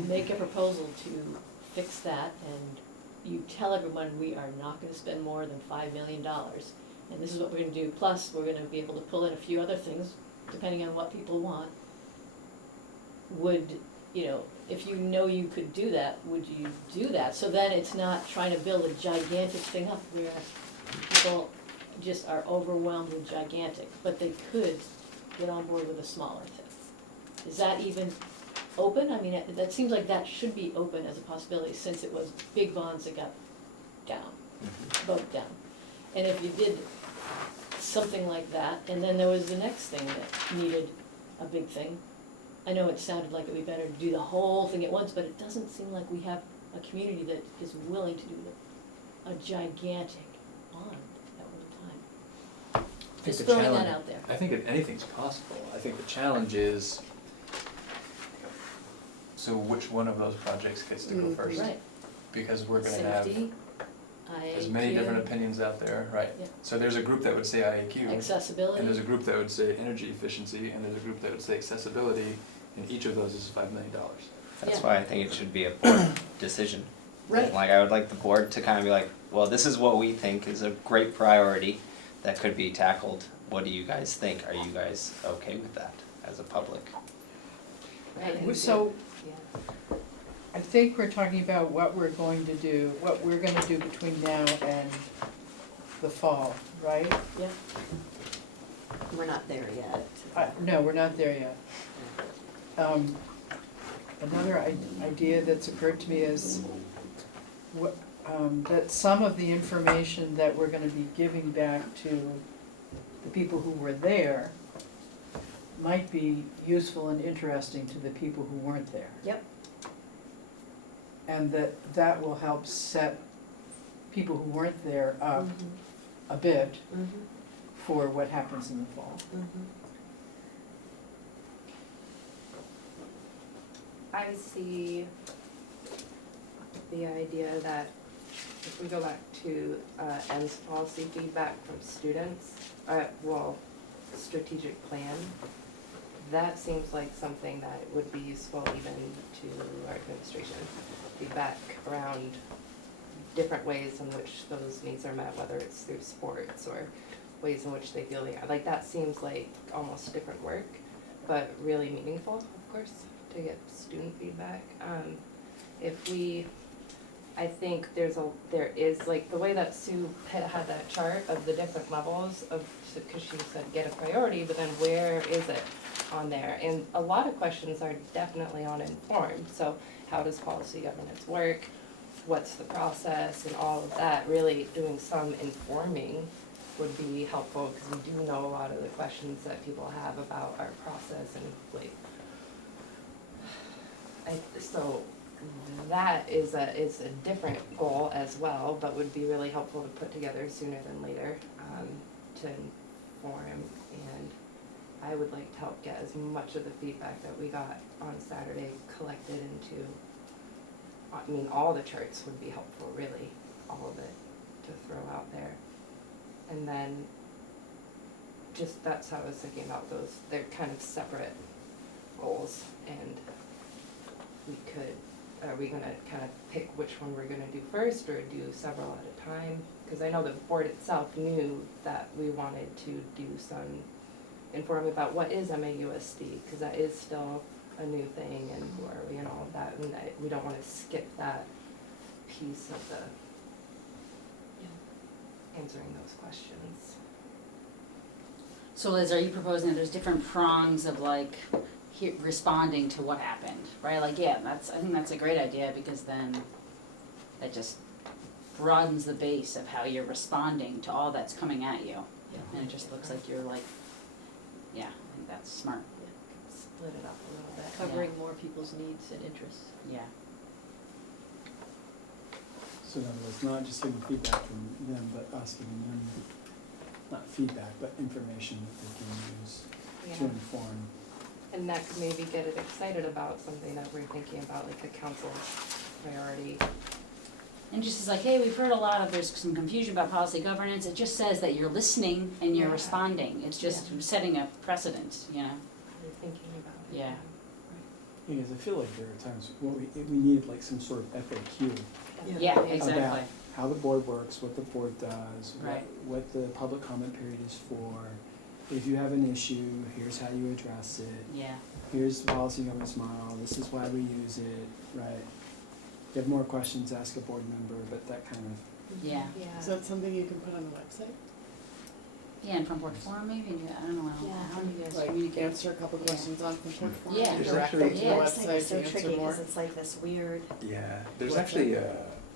make a proposal to fix that, and you tell everyone, we are not gonna spend more than $5 million, and this is what we're gonna do, plus we're gonna be able to pull in a few other things, depending on what people want. Would, you know, if you know you could do that, would you do that? So then it's not trying to build a gigantic thing up where people just are overwhelmed with gigantic, but they could get on board with a smaller thing. Is that even open? I mean, that seems like that should be open as a possibility, since it was big bonds that got down, voted down. And if you did something like that, and then there was the next thing that needed a big thing. I know it sounded like it would be better to do the whole thing at once, but it doesn't seem like we have a community that is willing to do a gigantic bond at one time. I think Just the throwing that challenge- out there. I think that anything's possible. I think the challenge is, so which one of those projects gets to go first? Right. Because we're gonna have Safety, as many different IAQ, opinions out there, right? Yeah. So there's a group that would say IAQ, accessibility. and there's a group that would say energy efficiency, and there's a group that would say accessibility, and each of those is $5 million. That's Yeah. why I think it should be a board decision. Right. Like, I would like the board to kind of be like, well, this is what we think is a great priority that could be tackled. What do you guys think? Are you guys okay with that as a public? Right. So Yeah. I think we're talking about what we're going to do, what we're gonna do between now and the fall, right? Yeah. We're not there yet. No, we're not there yet. Another idea that's occurred to me is that some of the information that we're gonna be giving back to the people who were there might be useful and interesting to the people who weren't there. Yep. And that will help set people who weren't there up a bit for what happens in the fall. I see the idea that if we go back to M's policy feedback from students, strategic plan, that seems like something that would be useful even to our administration. Feedback around different ways in which those needs are met, whether it's through sports or ways in which they feel they are. Like, that seems like almost different work, but really meaningful, of course, to get student feedback. I think there is, like, the way that Sue had that chart of the different levels of, because she said get a priority, but then where is it on there? And a lot of questions are definitely uninformed, so how does policy governance work? What's the process and all of that? Really doing some informing would be helpful, because we do know a lot of the questions that people have about our process and like, so that is a different goal as well, but would be really helpful to put together sooner than later, to inform. And I would like to help get as much of the feedback that we got on Saturday collected into, I mean, all the charts would be helpful, really, all of it to throw out there. And then just, that's how I was thinking about those, they're kind of separate goals, and are we gonna kind of pick which one we're gonna do first, or do several at a time? Because I know the board itself knew that we wanted to do some informing about what is MAUSD, because that is still a new thing, and who are we and all of that, and we don't wanna skip that piece of the answering those questions. So Liz, are you proposing that there's different prongs of like responding to what happened, right? Like, yeah, I think that's a great idea, because then that just broadens the base of how you're responding to all that's coming at you. Yeah. And it just looks like you're like, yeah, I think that's smart. Split it up a little bit. Covering more people's needs and interests. Yeah. So in other words, not just getting feedback from them, but us giving them, not feedback, but information that they can use to inform And that could maybe get it excited about something that we're thinking about, like the council priority. And just as like, hey, we've heard a lot of, there's some confusion about policy governance, it just says that you're listening and you're Yeah. responding, it's just setting a precedent, you know? We're thinking about it. Yeah. Because I feel like there are times when we need like some sort of FAQ Yeah, about exactly. how the board works, what the board does, Right. what the public comment period is for. If you have an issue, here's how you address it. Yeah. Here's the policy governance model, this is why we use it, right? If you have more questions, ask a board member, but that kind of, Yeah. Is that something you can put on the website? Yeah, and from board forum maybe, I don't know, how do you guys Like communicate? answer a couple questions on from board forum? Yeah. and There's direct them actually- to the Yeah. It's like website so to answer tricky, more. cause it's like this weird, Yeah, there's What's actually, Our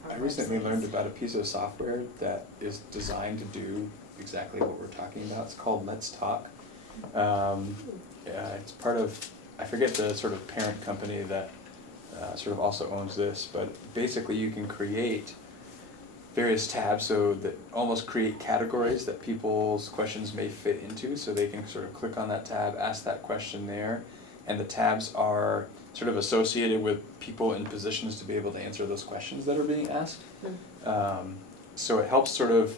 I recently websites. learned about a piece of software that is designed to do exactly what we're talking about. It's called Let's Talk. It's part of, I forget the sort of parent company that sort of also owns this, but basically you can create various tabs so that almost create categories that people's questions may fit into, so they can sort of click on that tab, ask that question there, and the tabs are sort of associated with people in positions to be able to answer those questions that are being asked. So it helps sort of,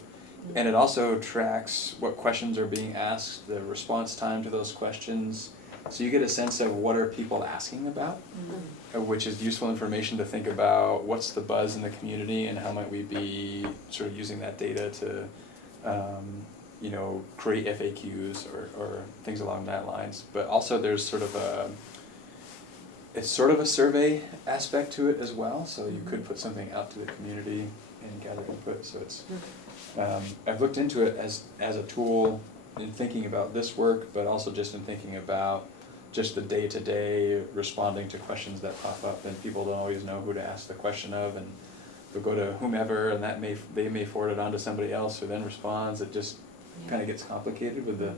and it also tracks what questions are being asked, the response time to those questions. So you get a sense of what are people asking about, which is useful information to think about what's the buzz in the community and how might we be sort of using that data to, you know, create FAQs or things along that lines. But also there's sort of it's sort of a survey aspect to it as well, so you could put something out to the community and gather input, so it's, I've looked into it as a tool in thinking about this work, but also just in thinking about just the day-to-day responding to questions that pop up, and people don't always know who to ask the question of, and they'll go to whomever, and they may forward it on to somebody else who then responds. It just kinda gets complicated with the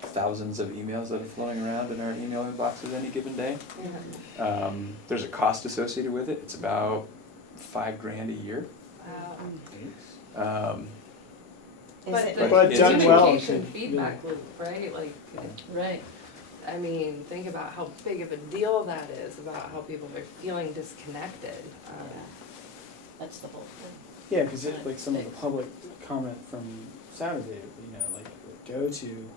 thousands of emails that are flowing around in our email inboxes any given day. There's a cost associated with it. It's about $5,000 a year. Wow. is But it? the But done well, communication it could- feedback loop, right, like, Right. I mean, think about how big of a deal that is, about how people are feeling disconnected. That's the whole thing. yeah, cause it, like some of the public comment from Saturday, you know, like go to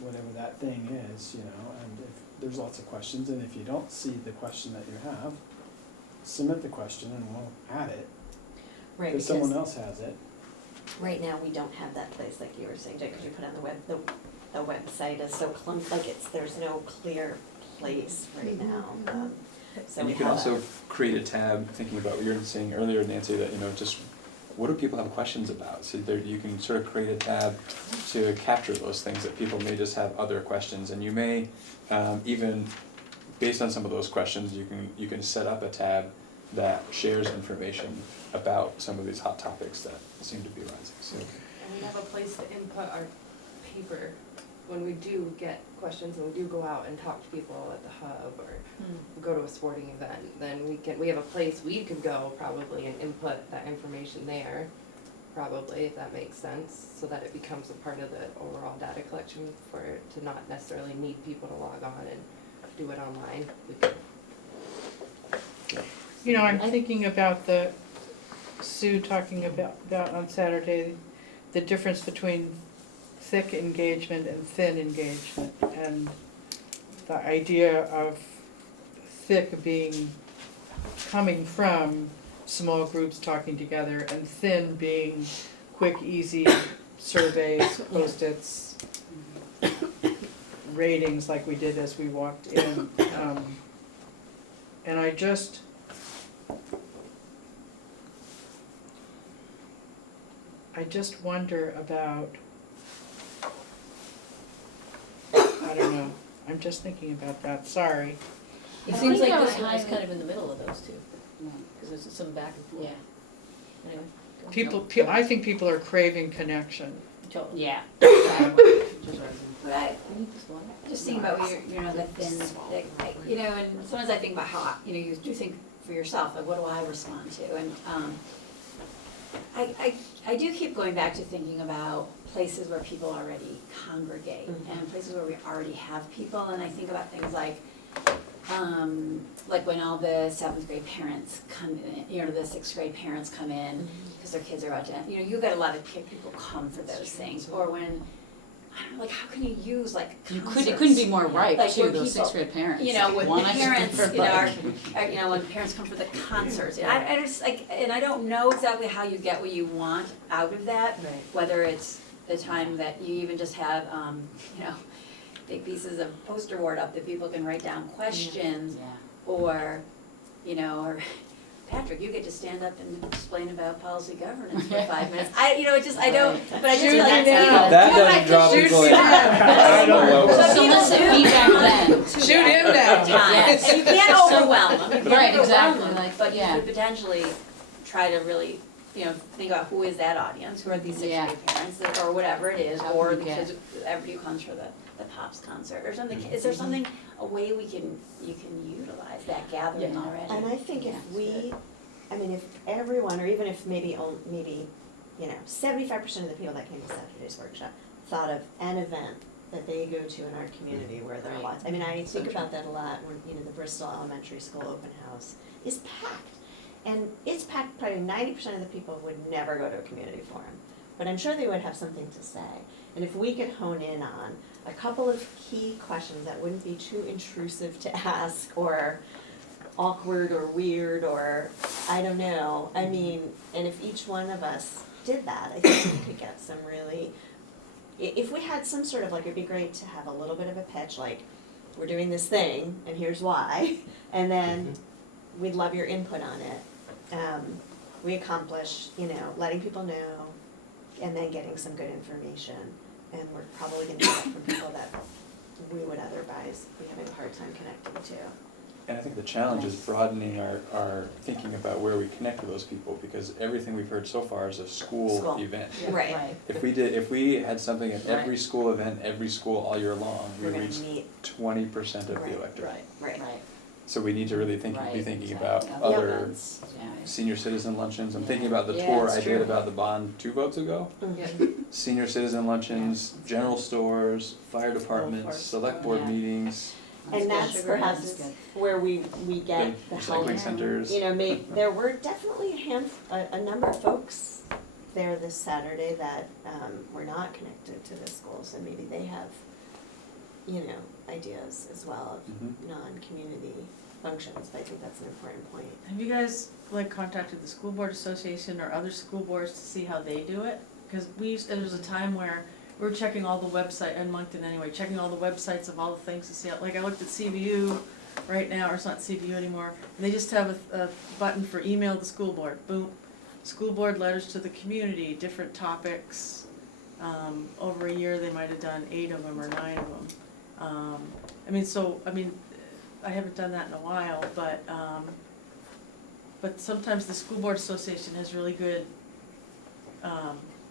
whatever that thing is, you know, and if there's lots of questions, and if you don't see the question that you have, submit the question and we'll add it, Right, cause because someone else has it. right now, we don't have that place like you were saying, Jake, cause you put it on the web, the website is so like there's no clear place right now, so And we you can have also create a tab, thinking about what you were saying earlier, Nancy, that, you know, just what do people have questions about? So there, you can sort of create a tab to capture those things that people may just have other questions, and you may, even based on some of those questions, you can set up a tab that shares information about some of these hot topics that seem to be rising, so. And we have a place to input our paper when we do get questions and we do go out and talk to people at the hub or go to a sporting event, then we have a place we could go probably and input that information there, probably, if that makes sense, so that it becomes a part of the overall data collection for it to not necessarily need people to log on and do it online. We could. You know, I'm thinking about Sue talking about on Saturday, the difference between thick engagement and thin engagement, and the idea of thick coming from small groups talking together, and thin being quick, easy surveys, post-its, ratings like we did as we walked in. And I just wonder about, I don't know, I'm just thinking about that, sorry. It I seems think like I this would one is highlight- kind of in the middle of those two, because there's some back and forth. Yeah. Anyway. go. People, I think people are craving connection. Totally. Yeah. Just right. But I, We need this one. just think about what you know, the thin, you know, and sometimes I think about how, you know, you do think for yourself, like, what do I respond to? And, I do keep going back to thinking about places where people already congregate and places where we already have people, and I think about things like when all the 7th grade parents come in, the 6th grade parents come in because their kids are about to, you got a lot of people come for those things, or when, I don't know, how can you use concerts? It couldn't be more right Like, too, where those people- 6th grade parents. When Want us to parents, for, when parents come for the concerts, I just, and I don't know exactly how you get what you want out of that, Right. whether it's the time that you even just have, big pieces of poster board up that people can write down questions, Yeah. or Patrick, you get to stand up and explain about policy governance for 5 minutes. I don't, but I just Shoot feel me like down. That doesn't draw Shoot people me in. I don't know. But So people let's do have feedback come then. to Shoot that him down. time. Yes. And you can't overwhelm them, you can't Right, overwhelm exactly, them, but you yeah. could potentially try to really, think about who is that audience, who are these 6th Yeah. grade parents, or whatever it is, How or can the we get- kids, everybody who comes for the Pops concert or something. Is there something, a way you can utilize that gathering Yeah. already? And I think if if everyone, or even if maybe 75% of the people that came to Saturday's workshop thought of an event that they go to in our community where there are Right. lots. I So think true. about that a lot when, the Bristol Elementary School open house is packed. And it's packed, probably 90% of the people would never go to a community forum. But I'm sure they would have something to say. And if we could hone in on a couple of key questions that wouldn't be too intrusive to ask or awkward or weird or, I don't know, and if each one of us did that, I think we could get some really, if we had some sort of, it'd be great to have a little bit of a pitch, we're doing this thing, and here's why, and then we'd love your input on it. We accomplish, letting people know, and then getting some good information, and we're probably gonna get from people that we would otherwise be having a hard time connecting to. And I think the challenge is broadening our thinking about where we connect with those people, because everything we've heard so far is a school School. event. Right. If we had something at every Right. school event, every school all year long, we We're gonna reach meet, 20% of Right. the electorate. right. So we need to really be Right, thinking exactly. about other Events, yeah. senior citizen luncheons. I'm thinking about the Yeah, tour it's I did true. about the bond 2 votes ago. Senior citizen luncheons, general stores, fire departments, force. select board Yeah. meetings, And that's Sugar perhaps is good. where we get the the help. recycling centers. There were definitely a number of folks there this Saturday that were not connected to the schools, and maybe they have, ideas as well of Mhm. non-community functions, but I think that's an important point. Have you guys contacted the school board association or other school boards to see how they do it? Cause there was a time where we were checking all the website, in Moncton anyway, checking all the websites of all the things to see, I looked at CVU right now, or it's not CVU anymore, and they just have a button for email the school board, boom. School board letters to the community, different topics, over a year they might have done 8 of them or 9 of them. I haven't done that in a while, but sometimes the school board association has really good,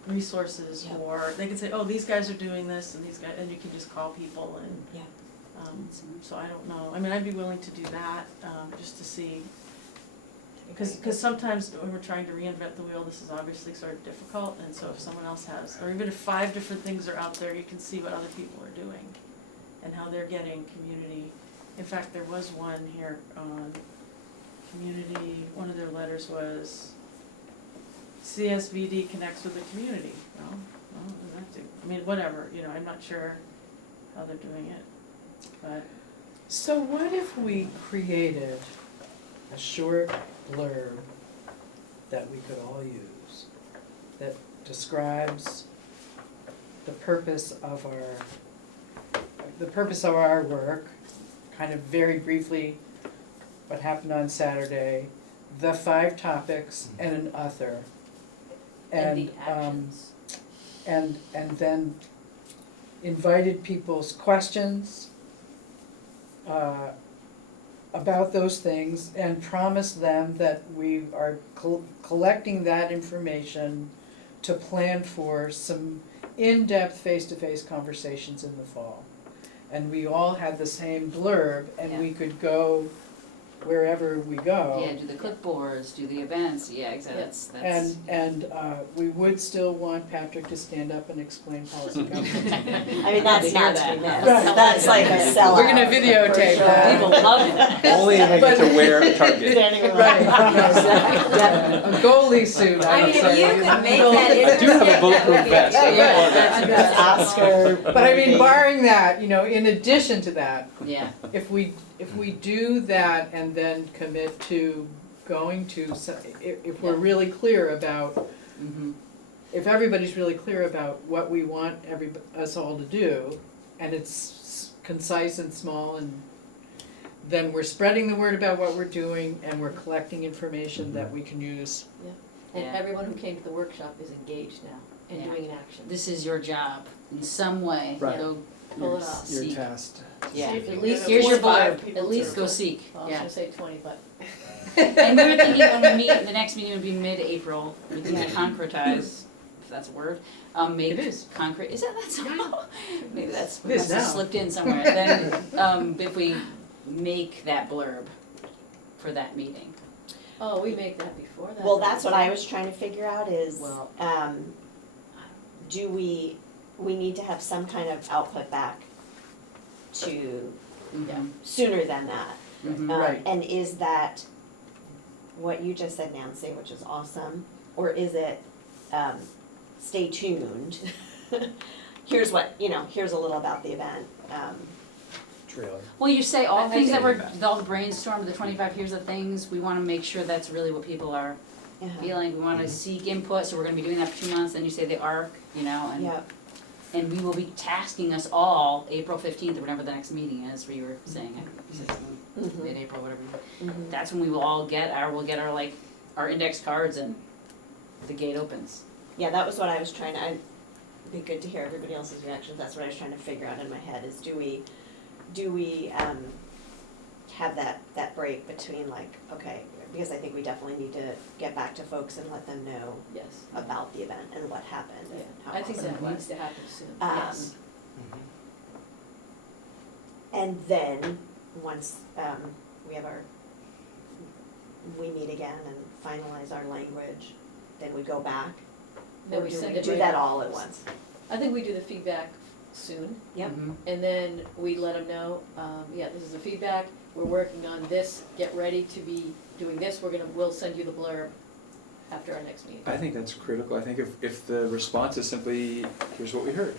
resources, Yeah. or they can say, oh, these guys are doing this, and these guys, and you can just call people and, Yeah. so I don't know, I'd be willing to do that, just to see. Cause sometimes when we're trying to reinvent the wheel, this is obviously sort of difficult, and so if someone else has, or even if 5 different things are out there, you can see what other people are doing and how they're getting community. In fact, there was one here on community, one of their letters was CSVD connects with the community. Whatever, I'm not sure how they're doing it, but. So what if we created a short blurb that we could all use that describes the purpose of our work, kind of very briefly what happened on Saturday, the 5 topics and an author. And the actions. And then invited people's questions about those things, and promised them that we are collecting that information to plan for some in-depth face-to-face conversations in the fall. And we all had the same blurb, and we could go wherever we go. Yeah, do the clipboards, do the events, yeah, exactly, that's. And we would still want Patrick to stand up and explain policy government. I mean, that's not to be missed. Right. That's like a sellout. We're gonna videotape for sure. that. People love it. Only if I get to wear a target. Standing around. Right. Exactly. A goalie suit, I I would mean, say. you could make that I do have a bulletproof vest. I Yeah, don't want that. that's Oscar. But I mean, barring that, you know, in addition to that, Yeah, if we do that and then commit to going to, if we're Yeah. really clear about, mm-hmm, if everybody's really clear about what we want us all to do, and it's concise and small, and then we're spreading the word about what we're doing, and we're collecting information that we can use. And Yeah. everyone who came to the workshop is engaged now and Yeah. doing an action. this is your job, in some way, Right. go, Pull it off. You're Seek. tasked. yeah, See if you At can least get here's your 45 blurb, people at least to- go seek, Well, I was yeah. gonna say 20, but. And we were thinking when we meet, the next meeting would be mid-April, we can concretize, if that's a word, make It is. concrete, is that's maybe that's, It is must have now. slipped in somewhere, then, if we make that blurb for that meeting. Oh, we make that before that. Well, that's what I was trying to figure out is, Well- do we need to have some kind of output back to Mhm. sooner than that? Mhm. Right. And is that what you just said, Nancy, which is awesome, or is it, stay tuned? Here's what, here's a little about the event, Trailer. Well, you say all I things that think- were, all brainstormed, the 25 here's the things, we wanna make sure that's really what people are feeling, we wanna seek input, so we're gonna be doing that for 2 months, then you say the arc, and Yep, and we will be tasking us all April 15th or whenever the next meeting is, where you were saying, you said Mhm. mid-April, whatever. Mhm. That's when we will all get our like, our index cards and the gate opens. Yeah, that was what I was trying to, it'd be good to hear everybody else's reactions, that's what I was trying to figure out in my head, is do we have that break between like, okay, because I think we definitely need to get back to folks and let them know Yes. about the event and what happened and how I think awesome that it was. needs to happen soon. Yes. And then, once we meet again and finalize our language, then we go back. Then Or we do send we it do right that out. all at once? I think we do the feedback soon, Yep. Mhm. and then we let them know, this is the feedback, we're working on this, get ready to be doing this, we'll send you the blurb after our next meeting. I think that's critical. I think if the response is simply, here's what we heard,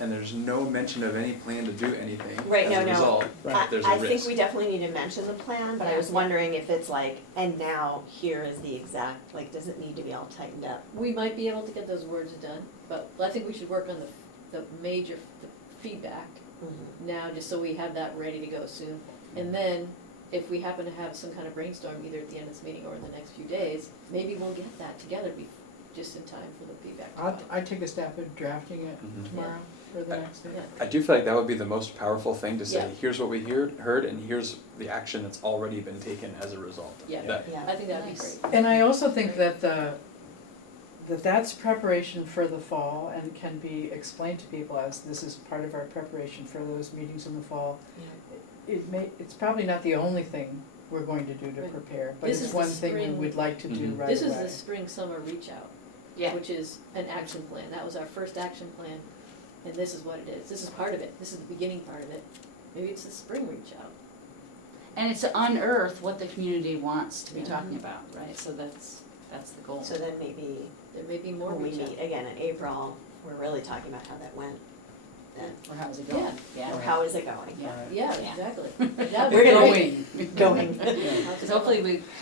and there's no mention of any plan to do anything Right, as no, a no. result, Right. there's a I risk. think we definitely need to mention the plan, but I was wondering if it's like, and now here is the exact, like, does it need to be all tightened up? We might be able to get those words done, but I think we should work on the feedback now, just so we have that ready to go soon. And then, if we happen to have some kind of brainstorm, either at the end of this meeting or in the next few days, maybe we'll get that together just in time for the feedback to come. I'd take a stab at drafting it Mhm. tomorrow or the next day. Yeah. I do feel like that would be the most powerful thing to say, Yeah. here's what we heard, and here's the action that's already been taken as a result. Yeah. That- Yeah. I think that'd be Nice. great. And I also think that that's preparation for the fall and can be explained to people as this is part of our preparation for those meetings in the fall. It's probably not the only thing we're going to do to Right. prepare, but This it's is the one thing we spring- would like to do Mhm. right away. This is the spring, summer reach out, Yeah. which is an action plan. That was our first action plan, and this is what it is. This is part of it. This is the beginning part of it. Maybe it's the spring reach out. And it's to unearth what the community wants to be Yeah. talking about, right, so that's the goal. So then maybe There may be more when we reach out. meet again in April, we're really talking about how that went then, Or how's it going? Yeah. or how is it going? Yeah. Yeah, Yeah. exactly. We're That'd be gonna great. be going. Because hopefully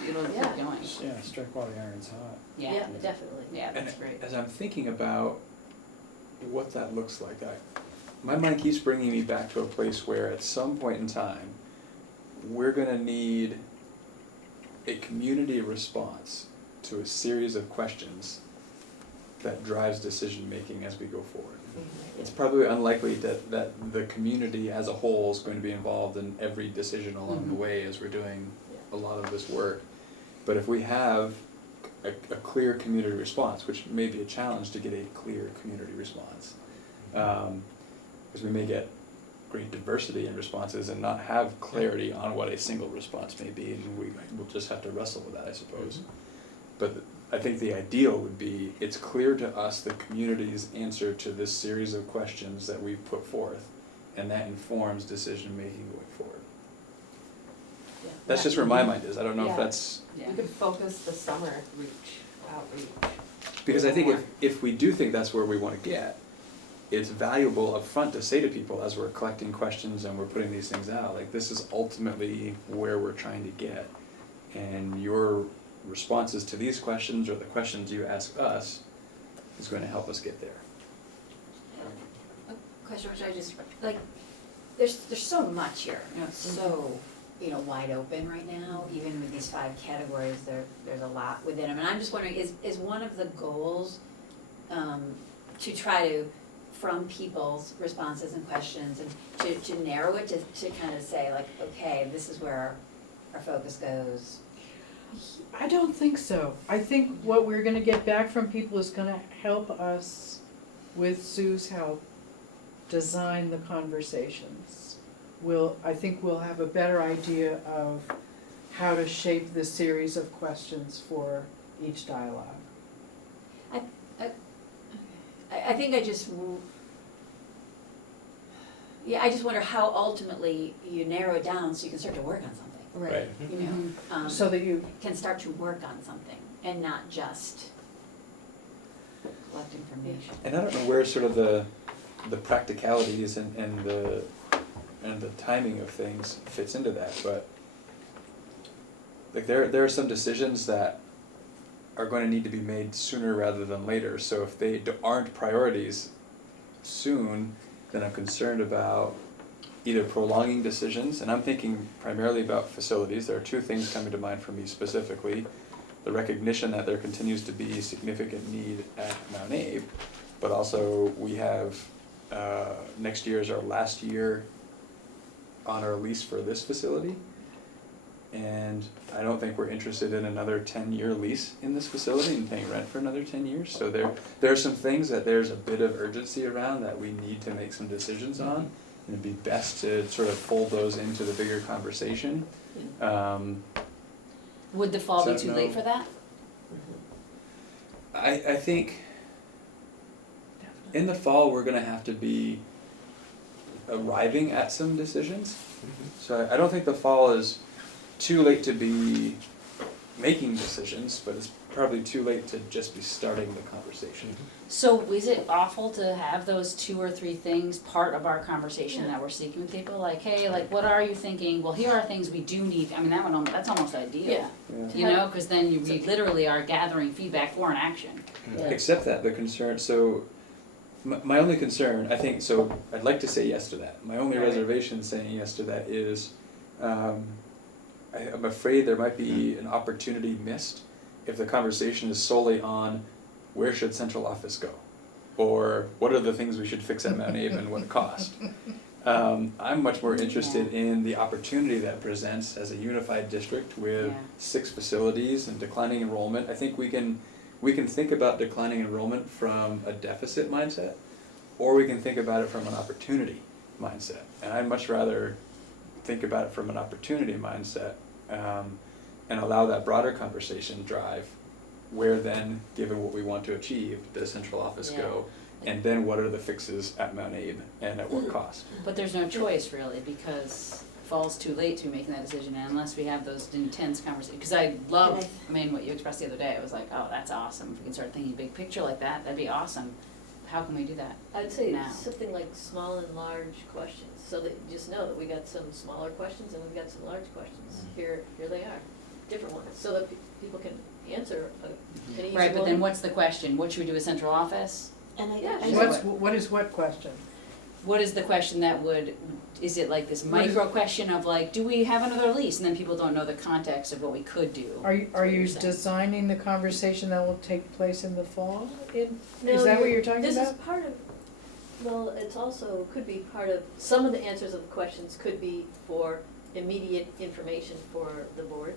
it'll Yeah. keep going, Yeah, strike while the iron's hot. Yeah, definitely. Yeah, And that's great. as I'm thinking about what that looks like, my mind keeps bringing me back to a place where at some point in time, we're gonna need a community response to a series of questions that drives decision-making as we go forward. It's probably unlikely that the community as a whole is going to be involved in every decision along the Mhm. way as we're doing a lot of this work. But if we have a clear community response, which may be a challenge to get a clear community response, because we may get great diversity in responses and not have clarity on what a single response may be, and we'll just have to wrestle with that, I suppose. But I think the ideal would be, it's clear to us the community's answer to this series of questions that we've put forth, and that informs decision-making going forward. Yeah. That's just where my mind is, I don't know if Yeah. that's, Yeah. We could focus the summer outreach. because I think if we do think that's where we wanna get, it's valuable upfront to say to people as we're collecting questions and we're putting these things out, like, this is ultimately where we're trying to get. And your responses to these questions or the questions you ask us is going to help us get there. A question which I just, like, there's so much here, you know, it's so, you know, wide open right now, even with these 5 categories, there's a lot within them, and I'm just wondering, is one of the goals, to try to, from people's responses and questions, and to narrow it, to kind of say like, okay, this is where our focus goes? I don't think so. I think what we're gonna get back from people is gonna help us, with Sue's help, design the conversations. I think we'll have a better idea of how to shape the series of questions for each dialogue. I think I just wonder how ultimately you narrow it down so you can start to work on something, Right. you know? So that you, Can start to work on something and not just collect information. And I don't know where sort of the practicalities and the timing of things fits into that, but like there are some decisions that are going to need to be made sooner rather than later. So if they aren't priorities soon, then I'm concerned about either prolonging decisions, and I'm thinking primarily about facilities. There are 2 things coming to mind for me specifically. The recognition that there continues to be significant need at Mount Abe, but also we have, next year is our last year on our lease for this facility. And I don't think we're interested in another 10-year lease in this facility and paying rent for another 10 years. So there are some things that there's a bit of urgency around that we need to make some decisions on. And it'd be best to sort of fold those into the bigger conversation. Would the fall So be too late for that? I think in the fall, we're gonna have to be arriving at some decisions. So I don't think the fall is too late to be making decisions, but it's probably too late to just be starting the conversation. So is it awful to have those 2 or 3 things part of our conversation that we're seeking with people? Like, hey, like, what are you thinking? Well, here are things we do need. I mean, that's almost ideal. Yeah. Yeah. You know, because then we literally are gathering feedback for an action. Yeah. Except that the concern, so my only concern, I think, so I'd like to say yes to that. My only Right. reservation saying yes to that is, I'm afraid there might be an opportunity missed if the conversation is solely on where should central office go? Or what are the things we should fix at Mount Abe and what it cost? I'm much more interested in the opportunity that presents as a unified district with Yeah. 6 facilities and declining enrollment. I think we can think about declining enrollment from a deficit mindset, or we can think about it from an opportunity mindset. And I'd much rather think about it from an opportunity mindset, and allow that broader conversation drive, where then, given what we want to achieve, does central office go? And then what are the fixes at Mount Abe and at what cost? But there's no choice really, because fall's too late to be making that decision unless we have those intense conversations. Because I love, I mean, what you expressed the other day, it was like, oh, that's awesome. If we can start thinking big picture like that, that'd be awesome. How can we do that? I'd say Now. something like small and large questions, so that you just know that we got some smaller questions and we've got some large questions. Here they are, different ones, so that people can answer an easy Right, but then one. what's the question? What should we do with central office? And Yeah, I sure. what is what question? What is the question that would, is it like this micro question of like, do we have another lease? And then people don't know the context of what we could do. Are you what you're saying. designing the conversation that will take place in the fall? No, Is that what you're talking This is about? part of, well, it's also, could be part of, some of the answers of the questions could be for immediate information for the board.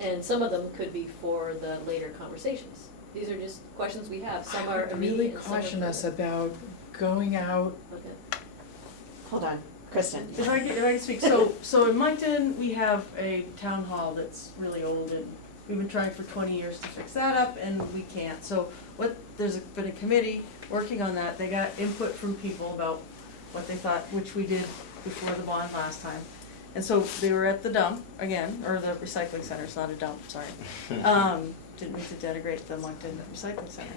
And some of them could be for the later conversations. These are just questions we have, some are I would immediate really and some are caution us further. about going out Okay. hold on, Kristen. If I can speak, so in Moncton, we have a town hall that's really old, and we've been trying for 20 years to fix that up, and we can't. So there's been a committee working on that. They got input from people about what they thought, which we did before the bond last time. And so they were at the dump again, or the recycling center, it's not a dump, sorry. Didn't mean to denigrate the Moncton Recycling Center.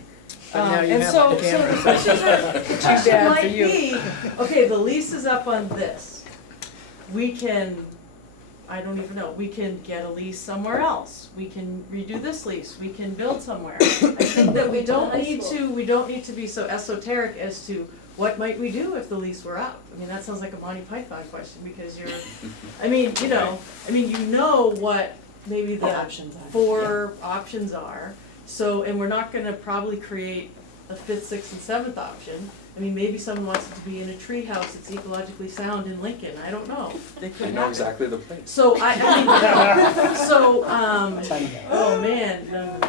But now you and have so, on so the camera. questions are, the Too question bad for might you. be, okay, the lease is up on this. We can, I don't even know, we can get a lease somewhere else. We can redo this lease, we can build somewhere. I think that we don't need to be so esoteric as to what might we do if the lease were up? I mean, that sounds like a Monty Python question, because you're, I mean, you know what maybe the Options are. 4 options are. So, and we're not gonna probably create a 5th, 6th, and 7th option. I mean, maybe someone wants it to be in a tree house that's ecologically sound in Lincoln, I don't know, they could I have know it. exactly the place. So I mean, so, Tiny house. oh man, no,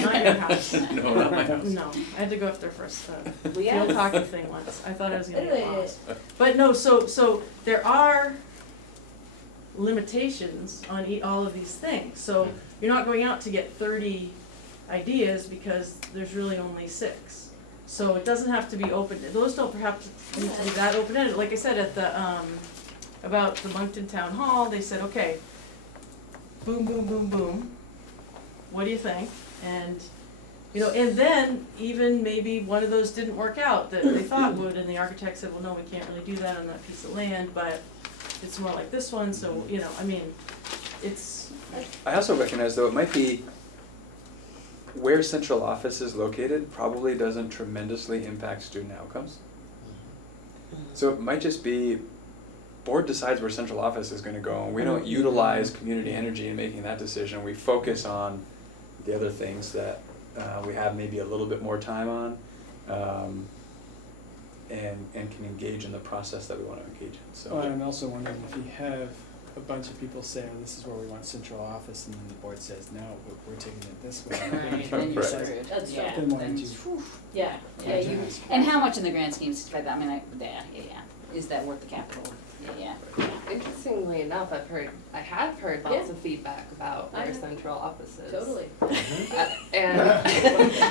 not your house. No, not my house. No, I had to go up there for a Well, field hockey thing once, I thought I was gonna get lost. But no, so there are limitations on all of these things, so you're not going out to get 30 ideas because there's really only 6. So it doesn't have to be open, those don't perhaps need to be that open-ended, like I said at the, about the Moncton Town Hall, they said, okay, boom, boom, boom, boom, what do you think? And, and then even maybe one of those didn't work out that they thought would, and the architect said, well, no, we can't really do that on that piece of land, but it's more like this one, so, I mean, it's, I also recognize, though, it might be where central office is located probably doesn't tremendously impact student outcomes. So it might just be, board decides where central office is gonna go, and we don't utilize community energy in making that decision. We focus on the other things that we have maybe a little bit more time on, and can engage in the process that we wanna engage in, so. Well, I'm also wondering if you have a bunch of people say, oh, this is where we want central office, and then the board says, no, we're taking it this way. Right, then you're Right. screwed. That's Yeah, Then why then- don't you- Yeah, yeah, you, And how much in the grand scheme, I mean, yeah, is that worth the capital? Yeah. Interestingly enough, I have heard lots of feedback about I where know. central office is. totally. And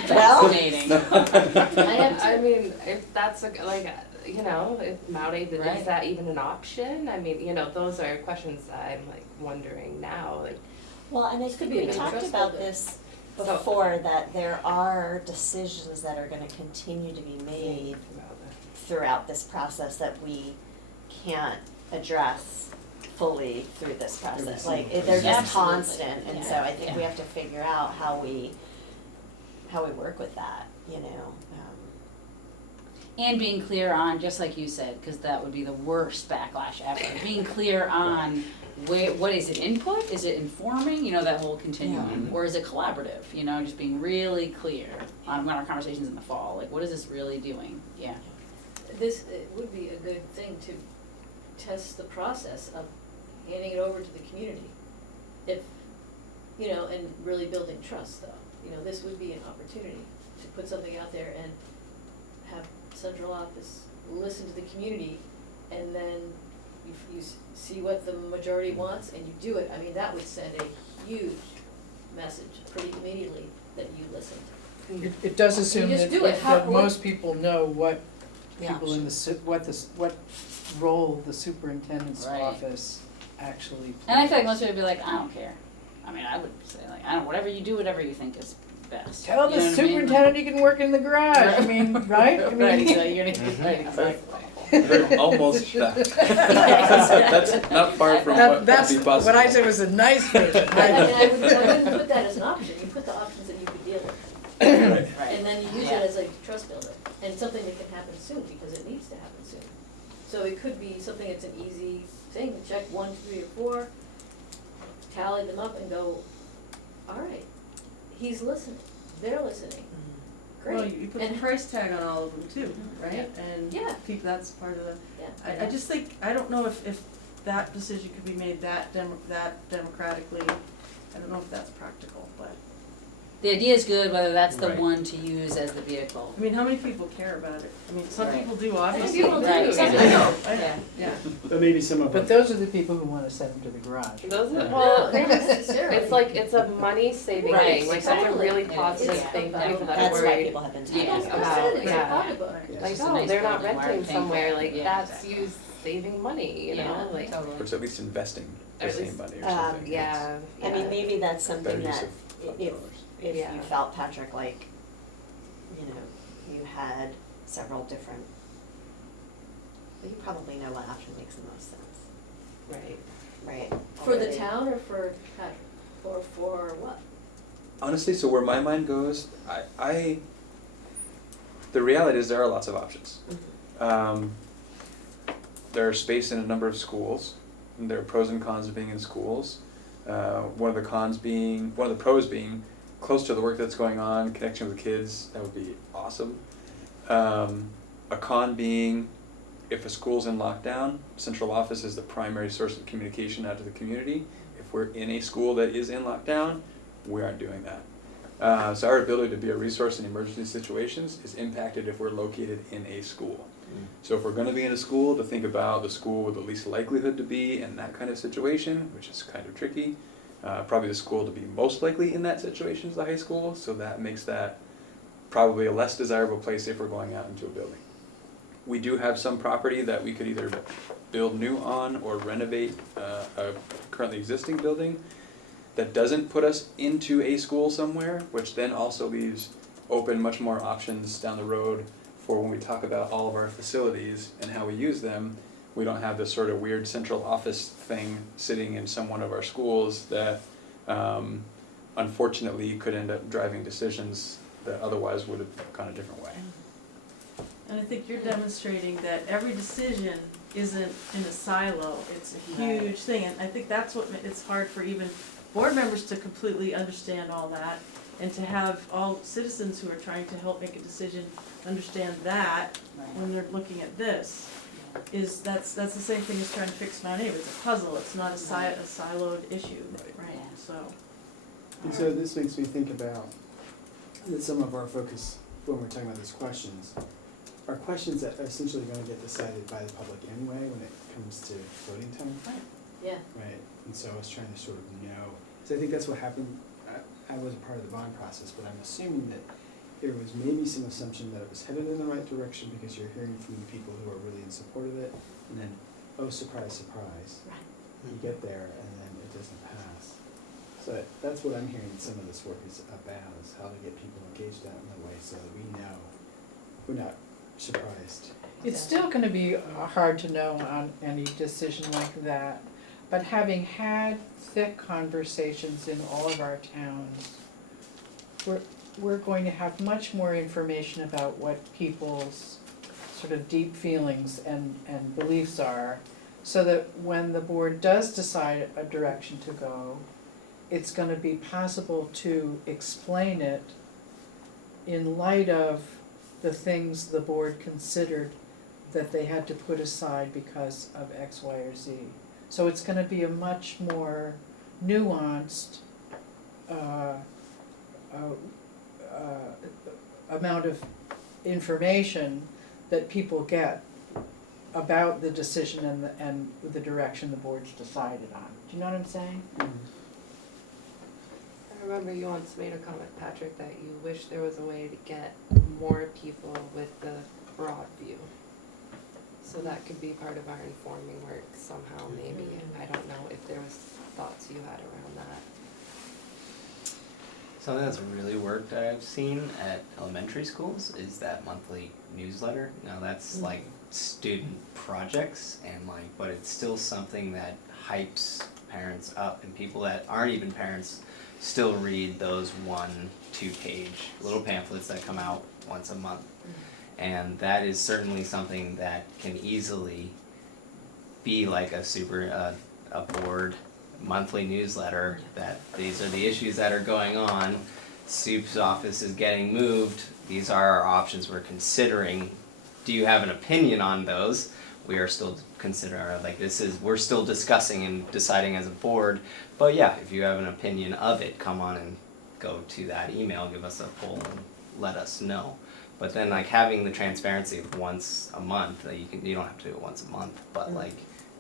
Well- Fascinating. I mean, if that's if Mount Right. is that even an option? I mean, those are questions that I'm like wondering now, like. Well, and I This think could be we an talked interest about builder. this before, that there are decisions that are gonna continue to be made throughout this process that we can't address fully through this process. Like, they're just Absolutely. constant, and so Yeah, I think we yeah. have to figure out how we work with that, And being clear on, just like you said, because that would be the worst backlash ever, being clear on what is it, input, is it informing, that whole continuum, or is it collaborative, just being really clear on when our conversations in the fall, like what is this really doing, yeah. It would be a good thing to test the process of handing it over to the community. If, and really building trust though, this would be an opportunity to put something out there and have central office listen to the community, and then you see what the majority wants and you do it. I mean, that would send a huge message pretty immediately that you listened. It does assume just that, do it. How- that what- most people know what The people in what role the superintendent's Right. office actually plays. And I feel like most people would be like, I don't care, I mean, I would say like, whatever you do, whatever you think is best. Tell You the know what I mean? superintendent he can work in the garage, I mean, right? I mean. Right, so you're gonna, right, exactly. Almost that. That's not far from what would be That's possible. what I said was a nice version. I wouldn't put that as an option, you put the options that you could deal with. Right. Right. And then you use Yeah. it as a trust builder, and something that can happen soon, because it needs to happen soon. So it could be something that's an easy thing, check 1, 2, 3, or 4, tally them up and go, all right, he's listening, they're listening, great. well, you put the And- price tag on all of them too, right? And Yeah. that's part of the, Yeah. I just think, I don't know if that decision could be made that democratically. I don't know if that's practical, but. the idea is good, whether that's the Right. one to use as the vehicle. I mean, how many people care about it? I mean, some Right. people do, obviously. people do, Right. yeah. I know, Yeah. yeah. But maybe some of But those are the people who wanna send them to the garage. Those are, Right. well, not necessarily. it's like, it's a money saving Right, thing, like that's a totally. really It is. positive Yeah. thing for people that are That's why worried. people have been Yeah. talking About- about it. It's a yeah. pocketbook. Yeah. Like, It's just a oh, nice they're not building, why are we renting paying for somewhere, it? like Yeah, that's exactly. you saving money, you know, Yeah, like. totally. Or it's at least investing the At same least, money or something. Yeah, I mean, maybe that's Better something use that of if, dollars. if Yeah. you felt, Patrick, like, you know, you had several different, well, you probably know what option makes the most sense, Right. right? For the Already. town or for Patrick, or for what? Honestly, so where my mind goes, the reality is there are lots of options. There are space in a number of schools, and there are pros and cons of being in schools. One of the pros being close to the work that's going on, connection with kids, that would be awesome. A con being, if a school's in lockdown, central office is the primary source of communication out to the community. If we're in a school that is in lockdown, we aren't doing that. So our ability to be a resource in emergency situations is impacted if we're located in a school. So if we're going to be in a school, to think about the school with the least likelihood to be in that kind of situation, which is kind of tricky. Probably the school to be most likely in that situation is the high school, so that makes that probably a less desirable place if we're going out into a building. We do have some property that we could either build new on or renovate a currently existing building that doesn't put us into a school somewhere, which then also leaves open much more options down the road for when we talk about all of our facilities and how we use them. We don't have this sort of weird central office thing sitting in some one of our schools that unfortunately could end up driving decisions that otherwise would have gone a different way. And I think you're demonstrating that every decision isn't in a silo, it's a huge thing, and I think that's what, it's hard for even board members to completely understand all that, and to have all citizens who are trying to help make a decision understand that when they're looking at this. That's the same thing as trying to fix Mount Aid, it's a puzzle, it's not a siloed issue, Right. right, so. And so this makes me think about that some of our focus when we're talking about these questions are questions that are essentially going to get decided by the public anyway when it comes to voting time. Yeah. Right, and so I was trying to sort of know, so I think that's what happened, I wasn't part of the bond process, but I'm assuming that there was maybe some assumption that it was headed in the right direction because you're hearing from the people who are really in support of it, and then, oh, surprise, surprise. Right. You get there and then it doesn't pass. So that's what I'm hearing some of this work is about, is how to get people engaged out in the way so that we know, we're not surprised. It's still gonna be hard to know on any decision like that, but having had thick conversations in all of our towns, we're going to have much more information about what people's sort of deep feelings and beliefs are, so that when the board does decide a direction to go, it's gonna be possible to explain it in light of the things the board considered that they had to put aside because of X, Y, or Z. So it's gonna be a much more nuanced amount of information that people get about the decision and the direction the board's decided on. Do you know what I'm saying? I remember you once made a comment, Patrick, that you wish there was a way to get more people with the broad view. So that could be part of our informing work somehow, maybe. I don't know if there was thoughts you had around that. Something that's really worked that I've seen at elementary schools is that monthly newsletter. Now that's like student projects and but it's still something that hypes parents up, and people that aren't even parents still read those 1-2 page little pamphlets that come out once a month. And that is certainly something that can easily be like a board monthly newsletter, that these are the issues that are going on, Soup's office is getting moved, these are our options we're considering. Do you have an opinion on those? We are still considering, we're still discussing and deciding as a board, but yeah, if you have an opinion of it, come on and go to that email, give us a poll and let us know. But then like having the transparency of once a month, you don't have to do it once a month, but like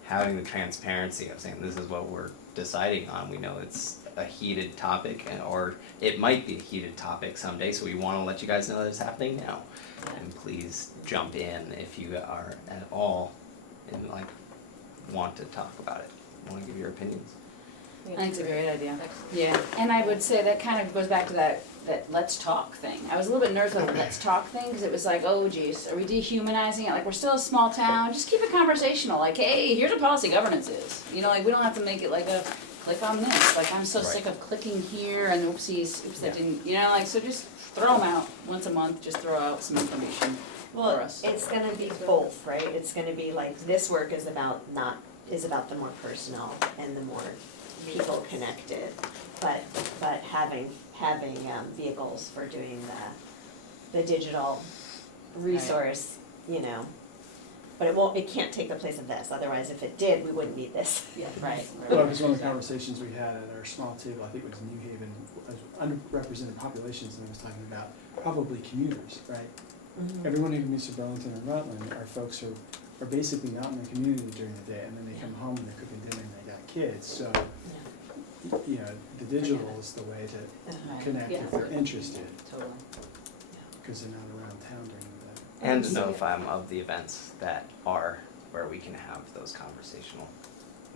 having the transparency of saying this is what we're deciding on, we know it's a heated topic or it might be a heated topic someday, so we wanna let you guys know that it's happening now. And please jump in if you are at all and like want to talk about it, wanna give your opinions. I think it's a great idea. Excellent. Yeah, and I would say that kind of goes back to that let's talk thing. I was a little bit nervous about the let's talk thing, because it was like, oh geez, are we dehumanizing it? Like, we're still a small town, just keep it conversational, like, hey, here's what policy governance is. You know, like, we don't have to make it like click on this, like, I'm so Right. sick of clicking here and oopsies, oops, that Yeah. didn't, you know, like, so just throw them out once a month, just throw out some information for Well, us. it's gonna be both, right? It's gonna be like, this work is about the more personal and the more people connected, but having vehicles for doing the digital resource, you know. But it can't take the place of this, otherwise if it did, we wouldn't need this. Yeah. Right. Well, it was one of the conversations we had at our small table, I think it was New Haven, as underrepresented populations, and I was talking about probably commuters, right? Everyone who commutes to Burlington and Rutland are folks who are basically not in the community during the day, and then they come home and they're cooking dinner and they got kids, so, you know, the digital is the way to connect if they're interested, Totally. because they're not around town during the day. And to notify them of the events that are where we can have those conversational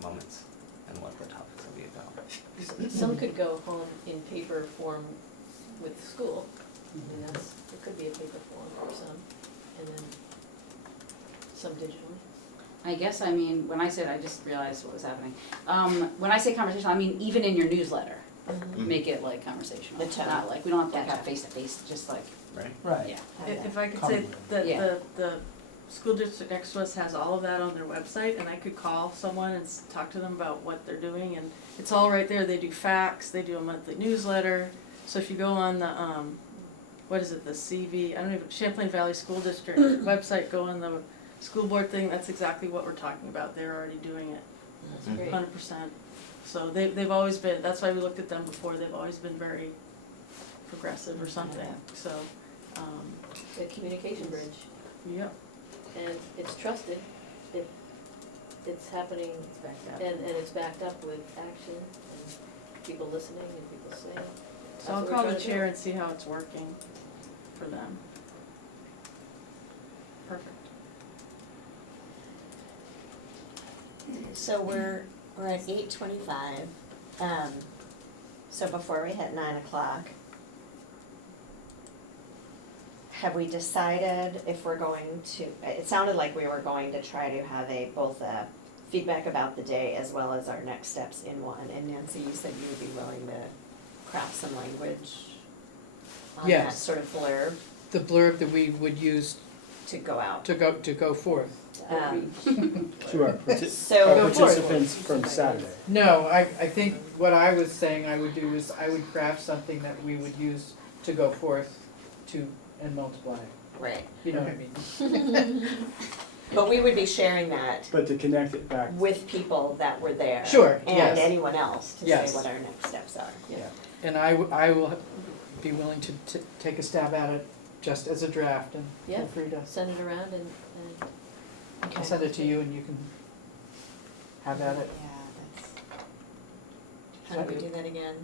moments and what the topics will be about. Some could go home in paper form with school, and it could be a paper form for some, and then some digitally. I guess, I mean, when I said, I just realized what was happening. When I say conversational, I mean even in your newsletter, make it like conversational. The tone. Not like, we don't have to Gotcha. have face to face, just like, Right. Right. yeah. If I could say that Yeah. the school district next to us has all of that on their website, and I could call someone and talk to them about what they're doing, and it's all right there. They do facts, they do a monthly newsletter. So if you go on the what is it, the CV, I don't even, Champlain Valley School District website, go on the school board thing, that's exactly what we're talking about. They're already doing it, That's great. 100%. So they've always been, that's why we looked at them before, they've always been very progressive or something, so, The communication bridge, yep. and it's trusted, it's happening, and it's backed up with action, and people listening, and people saying. So I'll call the chair and see how it's working for them. Perfect. So we're at 8:25, so before we hit 9:00, have we decided if we're going to, it sounded like we were going to try to have both a feedback about the day as well as our next steps in one, and Nancy, you said you would be willing to craft some language on that Yes. sort of blurb The blurb that we would use to go out. to go forth. To our So- our Go for it. participants from Saturday. No, I think what I was saying I would do is I would craft something that we would use to go forth to and multiply. Right. You know what I mean? But we would be sharing that But to connect it back, with people that were there. Sure, And yes. anyone else to Yes. say what our next steps are. yeah. And I will be willing to take a stab at it just as a draft and Yeah. feel free to, Send it around and I'll send it to you and you can have at it. Yeah, that's. How do we do that again?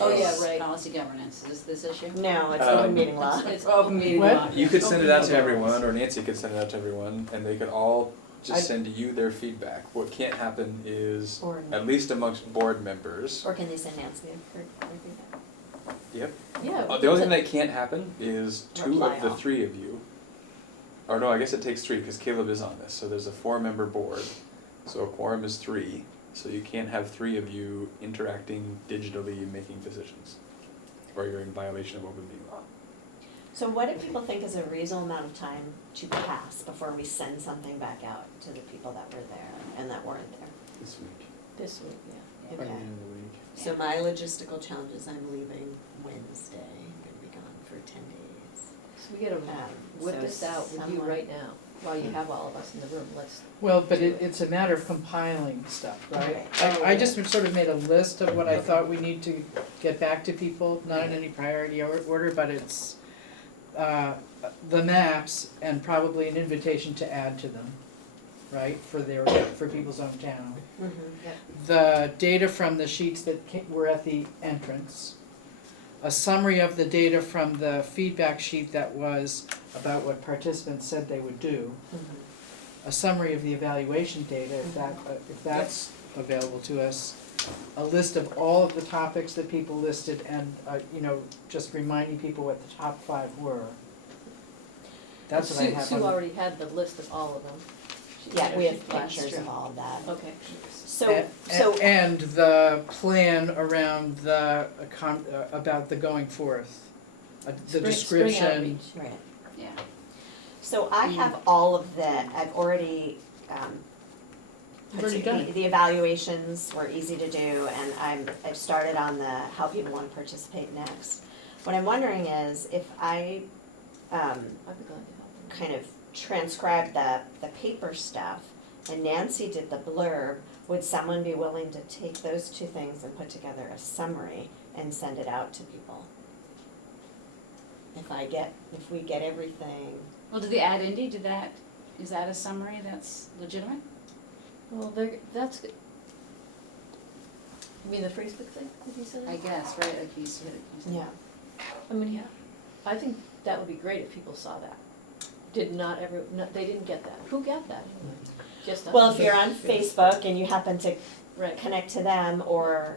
Oh, yeah, this right. Policy governance, is this issue? No, it's open Um, meeting law. It's open meeting What? law. You could send it out to Okay. everyone, or Nancy could send it out to everyone, and they could all I- just send you their feedback. What can't happen is, Or, at least amongst board members, or can they send Nancy for feedback? yep. yeah. The only thing that can't happen is two Reply of the all. three of you. Or no, I guess it takes three, because Caleb is on this, so there's a 4-member board, so a quorum is 3, so you can't have 3 of you interacting digitally, making decisions, or you're in violation of open meeting law. So what do people think is a reasonable amount of time to pass before we send something back out to the people that were there and that weren't there? This week, This week, yeah. by the Okay. end of the week. So my logistical challenge is I'm leaving Wednesday, I'm gonna be gone for 10 days. So we gotta whip so this out with you someone- right now, while you have all of us in the room, let's. Well, but it's a matter of compiling stuff, right? Okay. I just sort of made a list of what I thought we need to get back to people, not in any priority order, but it's the maps and probably an invitation to add to them, right, for people's own town. The data from the sheets that were at the entrance, a summary of the data from the feedback sheet that was about what participants said they would do, a summary of the evaluation data, if that's available to us, a list of all of the topics that people listed, and just reminding people what the top 5 were. That's what I have Sue on. already had the list of all of them. Yeah, we have Last pictures year. of all of that. Okay. And the plan around about the going forth, the Spring description. outreach. Right. Yeah. So I have all of I've already, You've already done it. the evaluations were easy to do, and I've started on the how people want to participate next. What I'm wondering is if I, I'd be glad to help. kind of transcribe the paper stuff, and Nancy did the blurb, would someone be willing to take those 2 things and put together a summary and send it out to people? If we get everything, Well, did the ad Indy, is that a summary that's legitimate? Well, that's good. You mean the Facebook thing, did you say? I guess, right, like you said. yeah. I mean, yeah, I think that would be great if people saw that. They didn't get that. Who got that? Just us. Well, if you're on Facebook and you happen to Right. connect to them or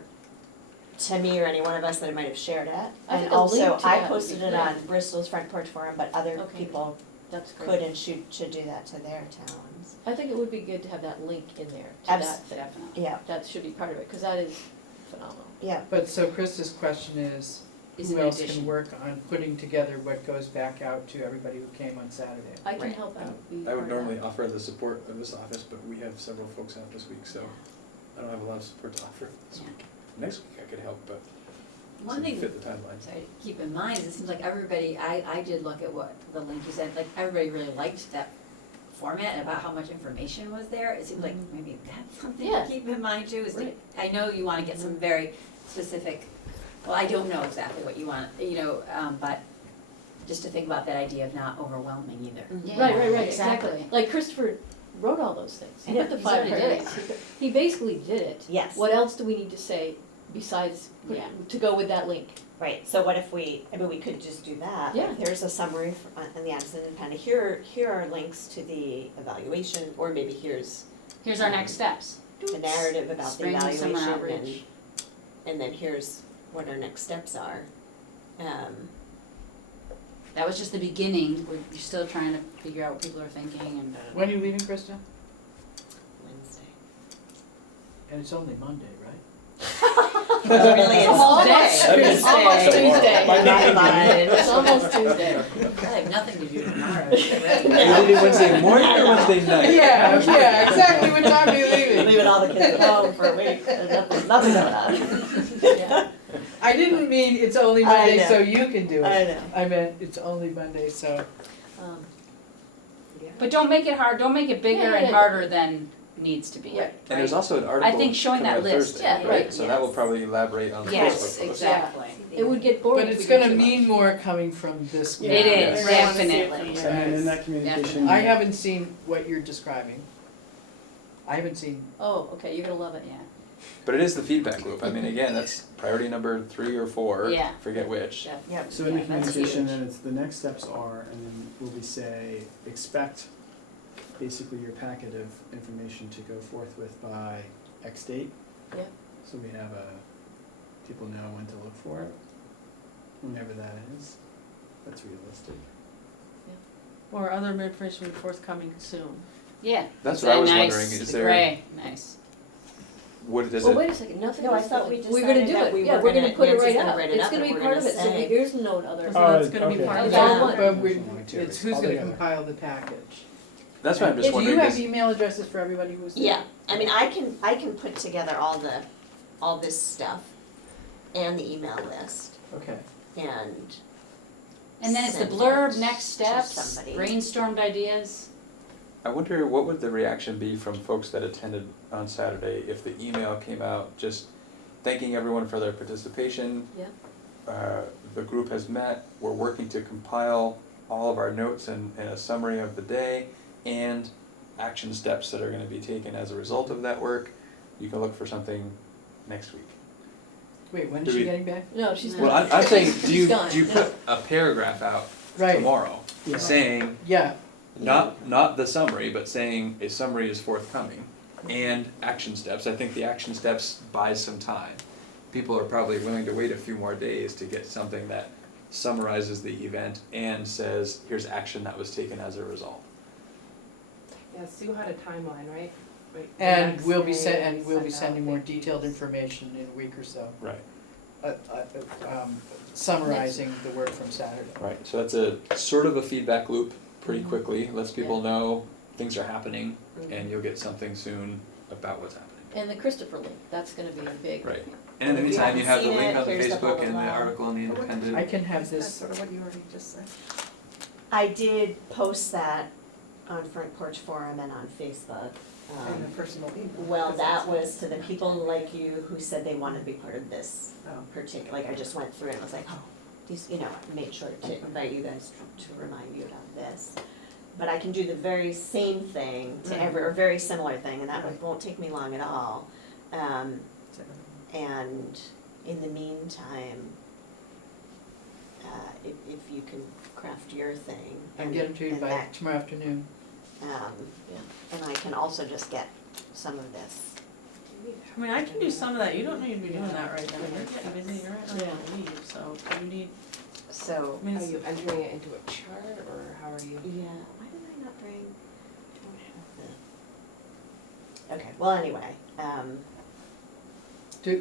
to me or any one of us that might have shared it. I And think a link also, to I that would posted be it great. on Bristol's Front Porch Forum, but other Okay. people That's great. could and should do that to their towns. I think it would be good to have that link in there to Abs- that thing. Definitely. Yeah, That should be part of it, because that is phenomenal. yeah. But so Krista's question is Is who in else addition. can work on putting together what goes back out to everybody who came on Saturday? I can Right. help out, be I part would of that. normally offer the support of this office, but we have several folks out this week, so I don't have a lot of support to offer this week. Next week I could help, but One thing, fit the timeline. sorry, to keep in mind, is it seems like everybody, I did look at what the link you said, like, everybody really liked that format and about how much information was there. It seems like maybe that's something Yeah. to keep in mind too, is like, Right. I know you wanna get some very specific, well, I don't know exactly what you want, but just to think about that idea of not overwhelming either. Yeah, Right, exactly. exactly. Like Christopher wrote all those things. He Yeah, put the he's 5 already did it. priorities. He basically did it. Yes. What else do we need to say besides, Yeah. to go with that link? Right, so what if we could just do that. Yeah. Here's a summary in the Anderson Independent, here are links to the evaluation, or maybe here's Here's our next steps. the narrative about the Spring summer evaluation, outreach. and then here's what our next steps are. That was just the beginning, we're still trying to figure out what people are thinking and. When are you leaving, Krista? Wednesday. And it's only Monday, right? Really, it's Almost Tuesday. Almost Tuesday. Might not be Monday. It's almost Tuesday. I have nothing to do tomorrow. Are you leaving Wednesday morning or Wednesday night? Yeah, exactly, what time are you leaving? Leaving all the kids at home for a week, there's nothing going on. Yeah. I didn't mean it's only I Monday know. so you can do it. I know. I meant it's only Monday, so. Um, But don't make it hard, don't make it bigger and Yeah. harder than needs to be. Right. And there's also an article think showing coming that out list, Thursday, yeah, right? right, So that will probably elaborate on the Facebook Yes, post. exactly. It would get boring But if it's we did gonna too much. mean more coming from this group. It Yes. is, Everyone wants to see it definitely. later. And in that communication. I haven't seen what you're describing. I haven't seen, Oh, okay, you're gonna love it. Yeah. But it is the feedback loop. I mean, again, that's priority number 3 or 4. Yeah. Forget which. Yeah. Yep. So in the Yeah, that's communication, huge. then it's the next steps are, and then will we say, expect basically your packet of information to go forth with by X date? Yeah. So we have people know when to look for it, whenever that is, that's realistic. Or other information will be forthcoming soon. Yeah. That's Is what I that was nice? wondering, is The there- gray, nice. What does Well, it? wait a second, nothing No, I is thought done. we We're gonna decided do that it, we yeah, were we're gonna gonna- put it Nancy's right gonna up. write it It's up gonna and be we're part of gonna it, so say- there's no other. So that's gonna be part of It's it. all one. but It's who's all gonna together. compile the package? That's what I'm just Do wondering. you have is- email addresses for everybody who's there? Yeah, I mean, I can put together all this stuff and the email list Okay. and And then it's the send blurb, it next to steps, somebody. brainstormed ideas. I wonder what would the reaction be from folks that attended on Saturday if the email came out just thanking everyone for their participation. Yeah. The group has met, we're working to compile all of our notes and a summary of the day, and action steps that are gonna be taken as a result of that work. You can look for something next week. Wait, when Do is she we- getting back? No, she's Well, gone. I'm saying, do She's you gone. put a paragraph out Right. tomorrow, Yeah. saying, Yeah, not the summary, but saying a summary is forthcoming, and action steps. I think the action steps buys some time. People are probably willing to wait a few more days to get something that summarizes the event and says, here's action that was taken as a result. Yeah, Sue had a timeline, right? Like, the and next we'll be day and we'll be send out sending more the- detailed information in a week or so, Right. summarizing the work from Saturday. Right, so that's a sort of a feedback loop pretty Mhm. quickly, lets people Yeah. know things are happening, Mhm. and you'll get something soon about what's happening. And the Christopher link, that's gonna be a big. Right. And in the If you meantime, you have the haven't link seen on it, the here's the blah, Facebook blah, and the blah. article in the But what- Independent. I can have That's this, sort of what you already just said. I did post that on Front Porch Forum and on Facebook. In a personal email. Well, because that that's was what's to the in my people time. like you who said they wanted to be part of this Oh. particular, like I just went through it and was like, oh, these, you know, I made sure to invite you guys to remind you about this. But I can do the very same thing to Right. or very similar thing, and that Right. won't take me long at all. And in the meantime, if you can craft your thing. and get them to you and by that- tomorrow afternoon. And I can also just get some of this. I mean, I can do some of that, you don't need to be doing that right now, you're getting busy, you're right Yeah. on leave, so you need, So, I mean, Are it's- you entering it into a chart, or how are you? yeah, why did I not bring, I don't have the. Okay, well, anyway, What do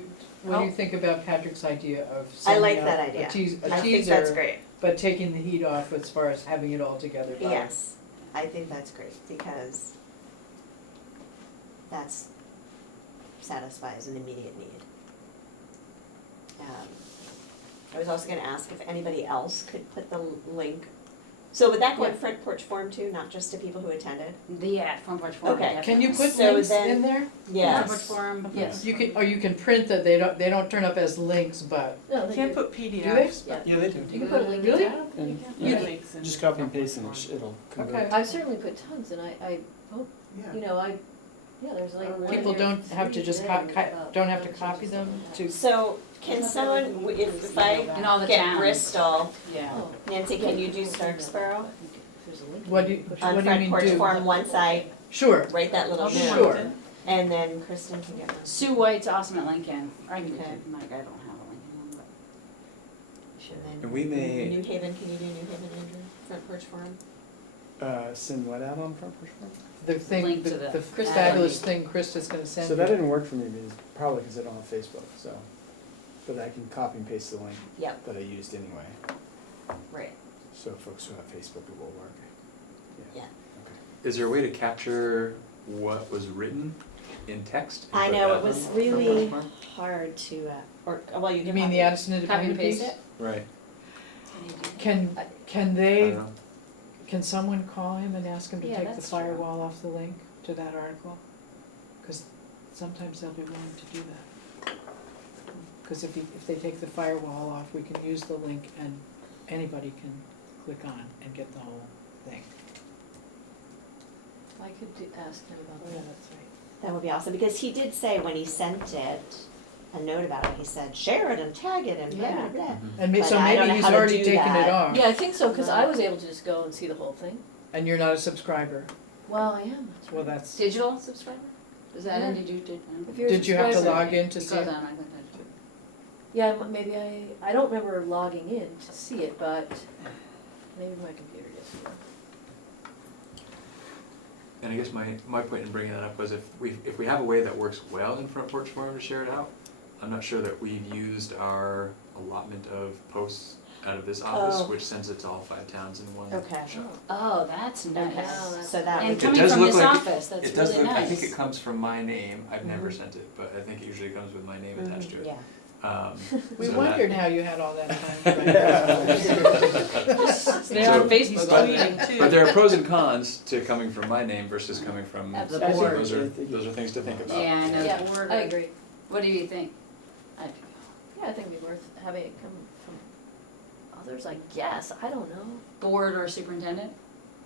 you Oh. think about Patrick's idea of I sending like out that a idea. teaser, I think that's great. but taking the heat off as far as having it all together by. Yes, I think that's great, because that's satisfies an immediate need. I was also gonna ask if anybody else could put the link, so would that go in Yeah. Front Porch Forum too, not just to people who attended? Yeah, Front Porch Forum, Okay. Can you definitely. put So links then- in there? Front Porch Yes. Forum. Yes. You can, or you can print that, they don't turn up as links, but, No, you they can't do. put PDFs, Yeah. but. Yeah, they do. You can put a link in Really? there. And Yeah, you links in just copy and Front Porch paste and Forum. it'll convert. Okay. I've certainly put tons, and I hope, Yeah. you know, there's like one people or don't have to three just today don't have to about copy them to. So, can someone, if I In all the get towns. Bristol, Yeah. Oh. Nancy, can you do Starksboro? There's a link. What do you- Push On it. What do you Front mean Porch do? Forum, once I Sure, write that little I'll do note. Sure. Mountain. And then Kristen can get one. Sue White's awesome at Lincoln, I can, Okay. Mike, I don't have a Lincoln one, And And we may- New Haven, can you do New Haven, Andrew? Front Porch Forum? Send what out on Front Porch Forum? the thing, Link the to the- fabulous thing Krista's gonna send So you. that didn't work for me, because probably because I don't have Facebook, so. But I can copy and paste the link Yep, that I used anyway, right, so folks who have Facebook, it will work. yeah. Okay. Is there a way to capture what was written in text? and I put know, that it was on really Front Porch hard to, or, well, you You can mean the copy. Addison Copy and Independent paste piece? it? Forum? Right, Can you do that? Can I they, don't know. can someone call him and ask him to Yeah, take the that's true. firewall off the link to that article? Cause sometimes they'll be willing to do that. Cause if they take the firewall off, we can use the link and anybody can click on and get the whole thing. I could ask him about Oh, yeah, that. that's right. That would be awesome, because he did say when he sent it, a note about it, he said, share it and tag it and blah, blah, blah. Mhm. And But so I don't maybe know he's how to already do taken it that. off. Yeah, I think so, cause I was able to just go and see the whole thing. And you're not a subscriber. Well, I am, that's Well, right. that's, Digital subscriber? Is that in, Yeah. did you, If you're a did you have to subscriber- log in to It see goes it? on, I think I do. Yeah, maybe I don't remember logging in to see it, but maybe my computer just, And I guess my point in bringing that up was if we have a way that works well in Front Porch Forum to share it out, I'm not sure that we've used our allotment of posts out of this office, Oh. which sends it to all 5 towns in one Okay. shot. Oh, that's Okay, nice. that's- so that And would It coming does from look this like it- office, that's It does really look, I nice. think it comes from my name, I've never Mhm. sent it, but I think it usually comes with my name Mhm, attached to it. yeah. We So that- wondered how you had all that time. They're on So- Facebook But- tweeting too. But there are pros and cons to coming from my name versus coming from the Absolutely. board. Those are things to think about. Yeah, I know. yeah, the board. I agree. What do you think? Yeah, I think it'd be worth having it come from others, I guess, I don't know. Board or superintendent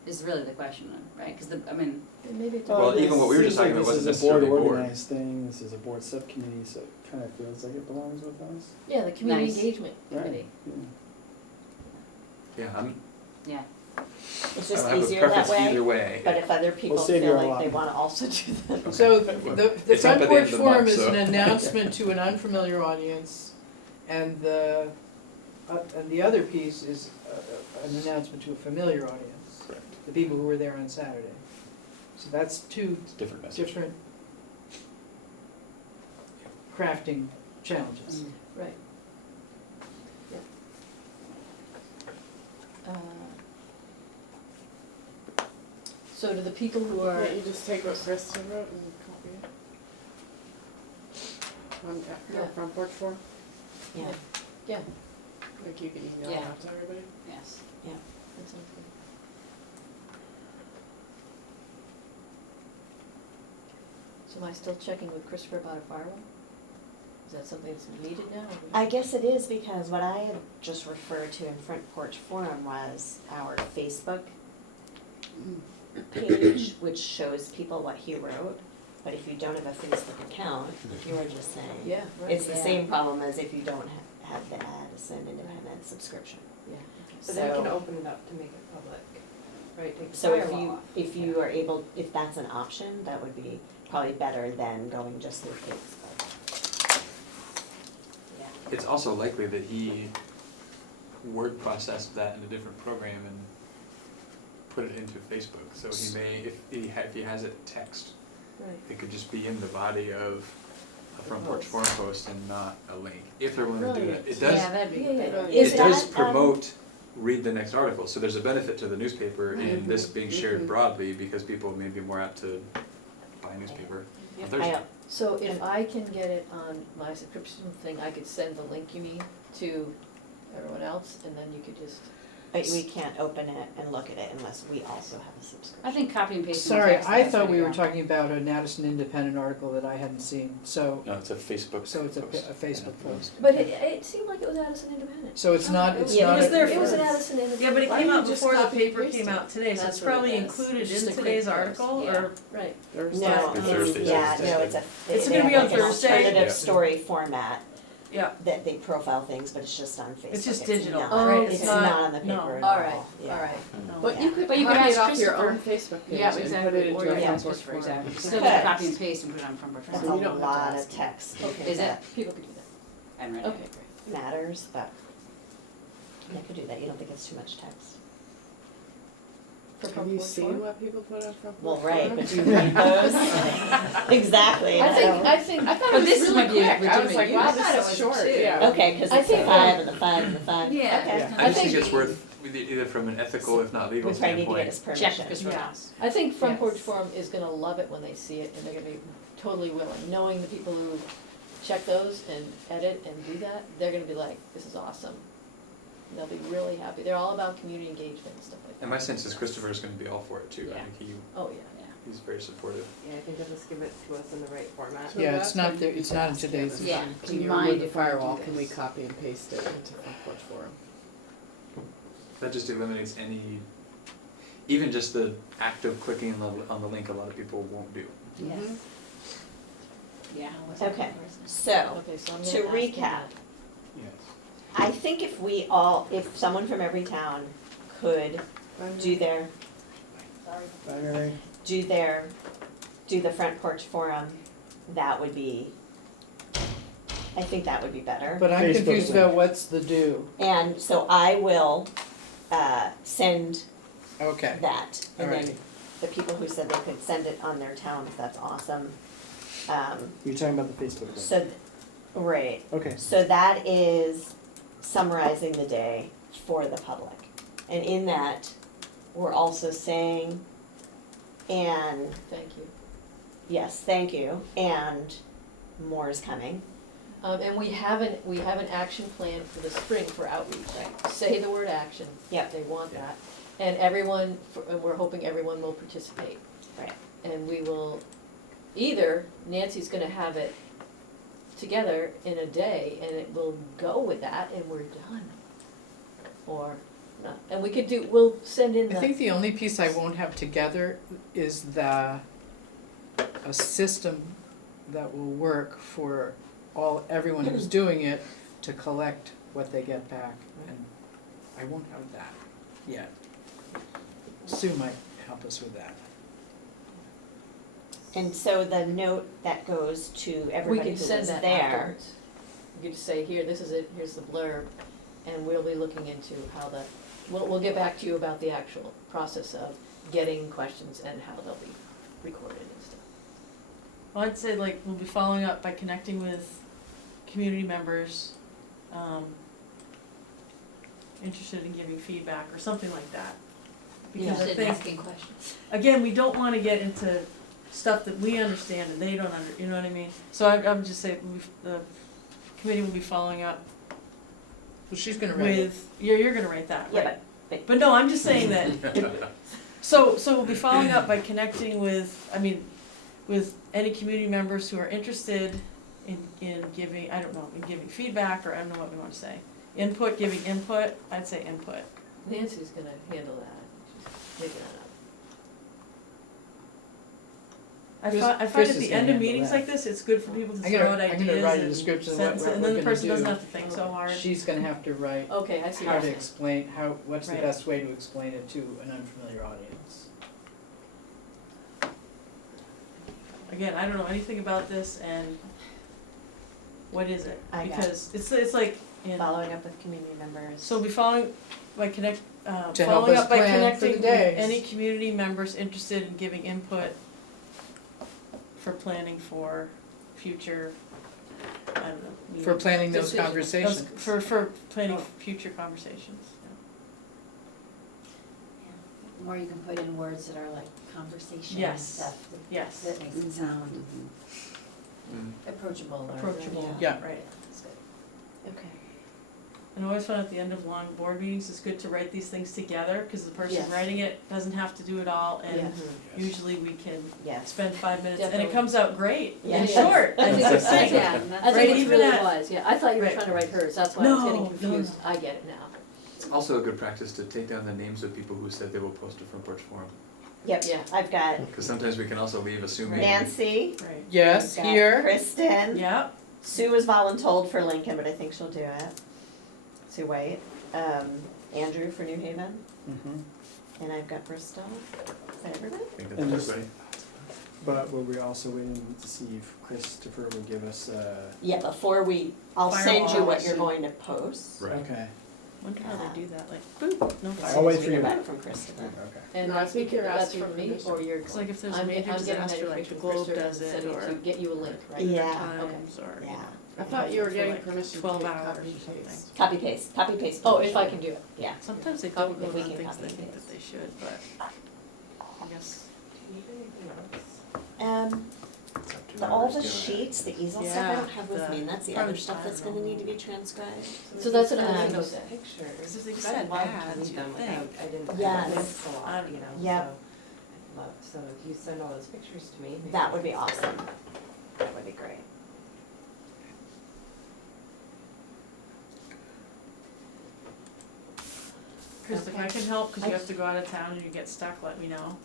is really the question, right? Cause I mean, And maybe it's. Well, even what we were just talking about wasn't necessarily This is a board board. organized thing, this is a board subcommittee, so it kind of feels like it belongs with us. Yeah, the community Nice. engagement Right. committee. Yeah. Yeah, yeah. It's I just don't have a easier that preference either way, way. but if other people save you feel a like they lot. wanna also do that. So Okay. the It's up front at the end porch of the forum month, is so. an announcement to an unfamiliar audience, and the other piece is an announcement to a familiar audience, Correct. the people who were there on Saturday. So that's two It's a different message. different crafting challenges. Right. Yep. So do the people who are, Yeah, you just take what Krista wrote and copy it. On Yeah. our front porch forum, Yeah, yeah, like you can email Yeah. it out to everybody. Yes. that sounds good. So am I still checking with Christopher about a firewall? Is that something that's needed now? I guess it is, because what I had just referred to in Front Porch Forum was our Facebook page, which shows people what he wrote, but if you don't have a Facebook account, you were just saying, Yeah, right. it's the Yeah. same problem as if you don't have the Addison independent subscription. Yeah, okay. But then you can open it up to make it public, right? Take the So firewall off. if you are able, if that's an option, that would be probably better than going just through Facebook. Yeah. It's also likely that he word processed that in a different program and put it into Facebook. So he may, if he has it text, Right. it could just be in the body of a Front Porch Forum post and not a link, if they're willing to do that. It does, Yeah, that'd be Yeah, yeah. good. Is it does that, promote, read the next article, so there's a benefit to the newspaper in this being shared Mhm. broadly, because people may be more apt to buy a newspaper on Thursday. So if I can get it on my subscription thing, I could send the link you mean to everyone else, and then you could just, But we can't open it and look at it unless we also have a subscription. I think copy and paste. Sorry, I thought we were talking about an Addison Independent article that I hadn't seen, so, No, it's a Facebook so it's a post. Facebook post. but it seemed like it was Addison Independent. So it's not, it's Yeah, not. because a- they're It was an first. Addison Independent. Yeah, but it Why came don't out you just before the copy and paper paste came it? out today, so That's it's what it probably is. included It's just in a quick today's post. article, Yeah. or, Right, Thursday. No, It's Thursday, yeah, Thursday. no, it's It's they gonna be have on like an Thursday. alternative Yeah. story format yeah, that they profile things, but it's just on Facebook. it's just digital, not- Oh, right? okay. It's not on the paper no. at all. alright, Yeah. alright. But you But you could could ask it off your own Christopher. Facebook page Yeah, and put exactly, it into or a you front ask porch Christopher, forum. exactly. You Still could. just copy and paste and put it on front porch That's forum. you a don't have to lot ask of me. text. Okay. Is it? People could do that. And ready. Okay, great. Matters, but they could do that. You don't think it's too much text? For Have front you porch seen forum? what people put on front porch Well, right, forum? but do you read those? Exactly. I no. think, I thought But it was this really might be a quick. I was legitimate like, use. wow, I this thought it is was short. too. Yeah. Okay, because I it's the think- five and the five and the five. Yeah. Okay. I just I think think- it's worth, either from an ethical, if not legal We probably need to get standpoint. his Check permission. Christopher's Yeah. house. I think Front Porch Yes. Forum is gonna love it when they see it, and they're gonna be totally willing, knowing the people who check those and edit and do that, they're gonna be like, this is awesome. They'll be really happy, they're all about community engagement and stuff like that. And my sense is Christopher's gonna be all for it too. I Yeah. think Oh, yeah. he's very supportive. Yeah, I think they'll just give it to us in the right format. So Yeah, that's it's not what there, you it's could not in ask today's. Kevin. Yeah. Can Do you you mind remove the if we do firewall, can we this? copy and paste it into front porch forum? That just eliminates any, even just the act of clicking on the link, a lot of people won't do. Yes. Mhm. Yeah. Okay, so Okay, so I'm to gonna ask recap, them Yes. I think if someone from every town could do their, Bye, Mary. do the Front Porch Forum, that would be, I think that would be better. But I'm Facebook confused link. about what's the do. And so I will, send Okay. that, and then Alright. the people who said they could send it on their towns, that's awesome. You're talking about the Facebook link. So, right, Okay. so that is summarizing the day for the public. And in that, we're also saying, and, that. Thank you. yes, thank you, and more is coming. And we have an action plan for the spring for outreach. Say the word action. Yep. They want that. And everyone, and we're hoping everyone will participate. Right. And we will, either Nancy's gonna have it together in a day, and it will go with that, and we're done. Or not, and we could do, we'll send in I the. think the only piece I won't have together is a system that will work for everyone who's doing it to collect what they get back, and I won't have that yet. Sue might help us with that. And so the note that goes to everybody who was there. We can send that afterwards. We could just say, here, this is it, here's the blurb, and we'll be looking into how we'll get back to you about the actual process of getting questions and how they'll be recorded and stuff. Well, I'd say like we'll be following up by connecting with community members, interested in giving feedback or something like that. Because I Interested in think, asking questions. again, we don't wanna get into stuff that we understand and they don't you know what I mean? So I'm just saying, the committee will be following up Well, she's gonna write it. with, you're gonna write that, right? Yeah, but But no, I'm just saying that, so we'll be following up by connecting with any community members who are interested in giving, I don't know, in giving feedback, or I don't know what we wanna say. Giving input, I'd say input. Nancy's gonna handle that, she's making that up. I Chris- find Chris at is the gonna end of handle meetings that. like this, it's good for people to I'm throw gonna out ideas write a and description of what sentences, and we're then the gonna person doesn't do. have to think so hard. She's gonna have to write Okay, I see how what to you're saying. explain, what's the Right. best way to explain it to an unfamiliar audience. Again, I don't know anything about this, and what is it? I got it. Because it's like in, following up with community members. so we'll be following by To help following us up by plan for connecting the with days. any community members interested in giving input for planning for future, I don't know. For meetings. planning those Decision. conversations. For planning Oh. future conversations, The more you can put in words that are like conversation and Yes. stuff, yes, that makes it sound Approachable or. approachable, Yeah. right. That's good. Okay. And I always find at the end of long board meetings, it's good to write these things together, cause the person Yes. writing it doesn't have to do it all, and Yes. usually we can Yes. spend 5 minutes, and it Definitely. comes out great, Yeah. and short, I think that's the it's, thing. yeah, I Right, think it's even really at- wise, yeah, I thought you were Right. trying to write hers, that's why I was getting No, no, confused, no. I get it now. It's also a good practice to take down the names of people who said they will post a front porch forum, Yep, Yeah. I've got because sometimes we can also leave assuming. Nancy, Right, Yes, I've got here. Kristen. yep, Sue was voluntold for Lincoln, but I think she'll do it. Sue White. Andrew for New Haven, Mhm. and I've got Bristol. Is that everybody? I think And that's there's- everybody. But were we also waiting to see if Christopher would give us Yeah, before I'll send you what Firewall. you're going to post. Right. okay, wonder how they do that, like, boop, no As fire. soon I'll wait as for we you. get back from Christopher. okay. And No, I that's think you're that's asking from me, permission. or you're. It's like if there's a I'm major getting that disaster, like the information from Globe Krista does and it, sending or to get you a link, right? Yeah. Times, or, you Yeah. know. I thought you were For getting like permission to 12 take hours or copy something. paste. Copy paste. Oh, if I can do it. Yeah. Sometimes they Copy- don't vote if we on can things copy they think paste. that they should, but I guess. Do you need anything else? It's up to All whoever's the doing it. sheets, the easel stuff, I Yeah, don't have with me, and that's the the other stuff that's gonna front need to be transcribed. So that's another thing Um, to say. Pictures. Because if they Because said I'd love ads, to read you'd them think. without, I didn't, Yes. I missed a lot, you know, Yep. so. I'd love, so if you send all those pictures to me. maybe That would be awesome. That would be great. Chris, if I can help, because you have to go out of town and you get stuck, let me know,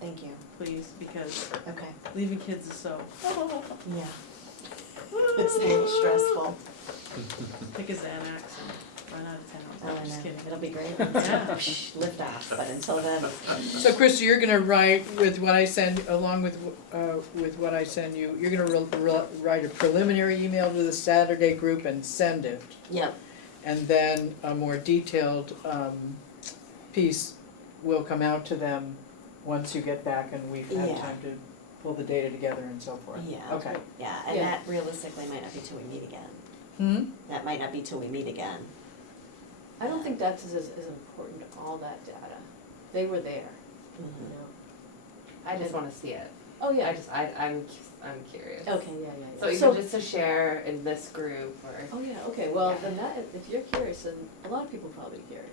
Thank you. please, because Okay. leaving kids is so, Yeah. It's a little stressful. take a Xanax and run out of town, Oh, no, I I'm just know. kidding. It'll be great. Yeah. Lift off, but until then, So Krista, you're gonna write with what I send, along with what I send you, you're gonna write a preliminary email to the Saturday group and send it. yep, And then a more detailed piece will come out to them once you get back and we've had Yeah. time to pull the data together and so forth. yeah. Okay. Yeah, and Yeah. that realistically might not be till we meet again. Hmm? That might not be till we meet again. I don't think that's as important, all that data. They were there, you Mhm. know? I just wanna see it. Oh, yeah. I'm curious. Okay. Yeah, yeah, So yeah. even just to share in this group or. Oh, yeah, okay, well, Yeah. then that, if you're curious, then a lot of people probably curious.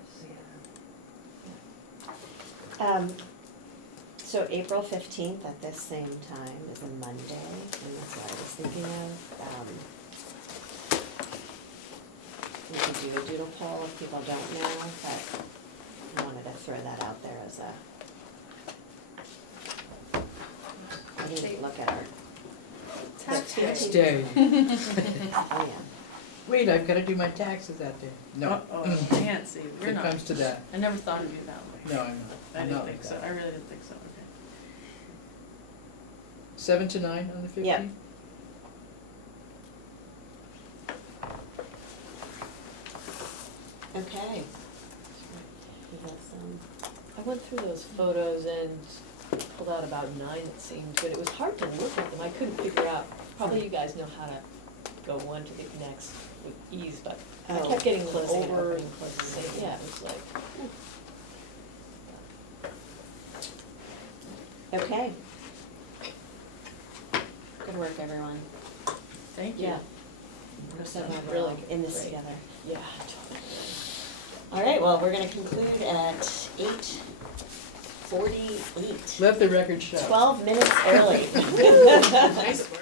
So April 15th at this same time is a Monday, and that's what I was thinking of. we can do a doodle poll if people don't know, but I wanted to throw that out there as a. I didn't look at our. Tax day. Oh, yeah. Wait, I've gotta do my taxes that day. No. Uh-oh, Nancy, we're It not. comes to that. I never thought of you that way. No, I'm not. I I'm didn't not think like so, that. I really didn't think so, okay. 7 to 9 on the 15th? Yep. Okay. We got some. I went through those photos and pulled out about 9 it seemed, but it was hard to look at them. I couldn't figure out, probably you guys know how to go one to the next with ease, but I Oh, kept getting closing and over, opening, closing and yeah, it was like, Okay. Good work, everyone. Thank you. yeah, We're so Sounds we're really like in this great. together. yeah, totally. All right, well, we're gonna conclude at 8:48. Let the record show. 12 minutes early. Nice work.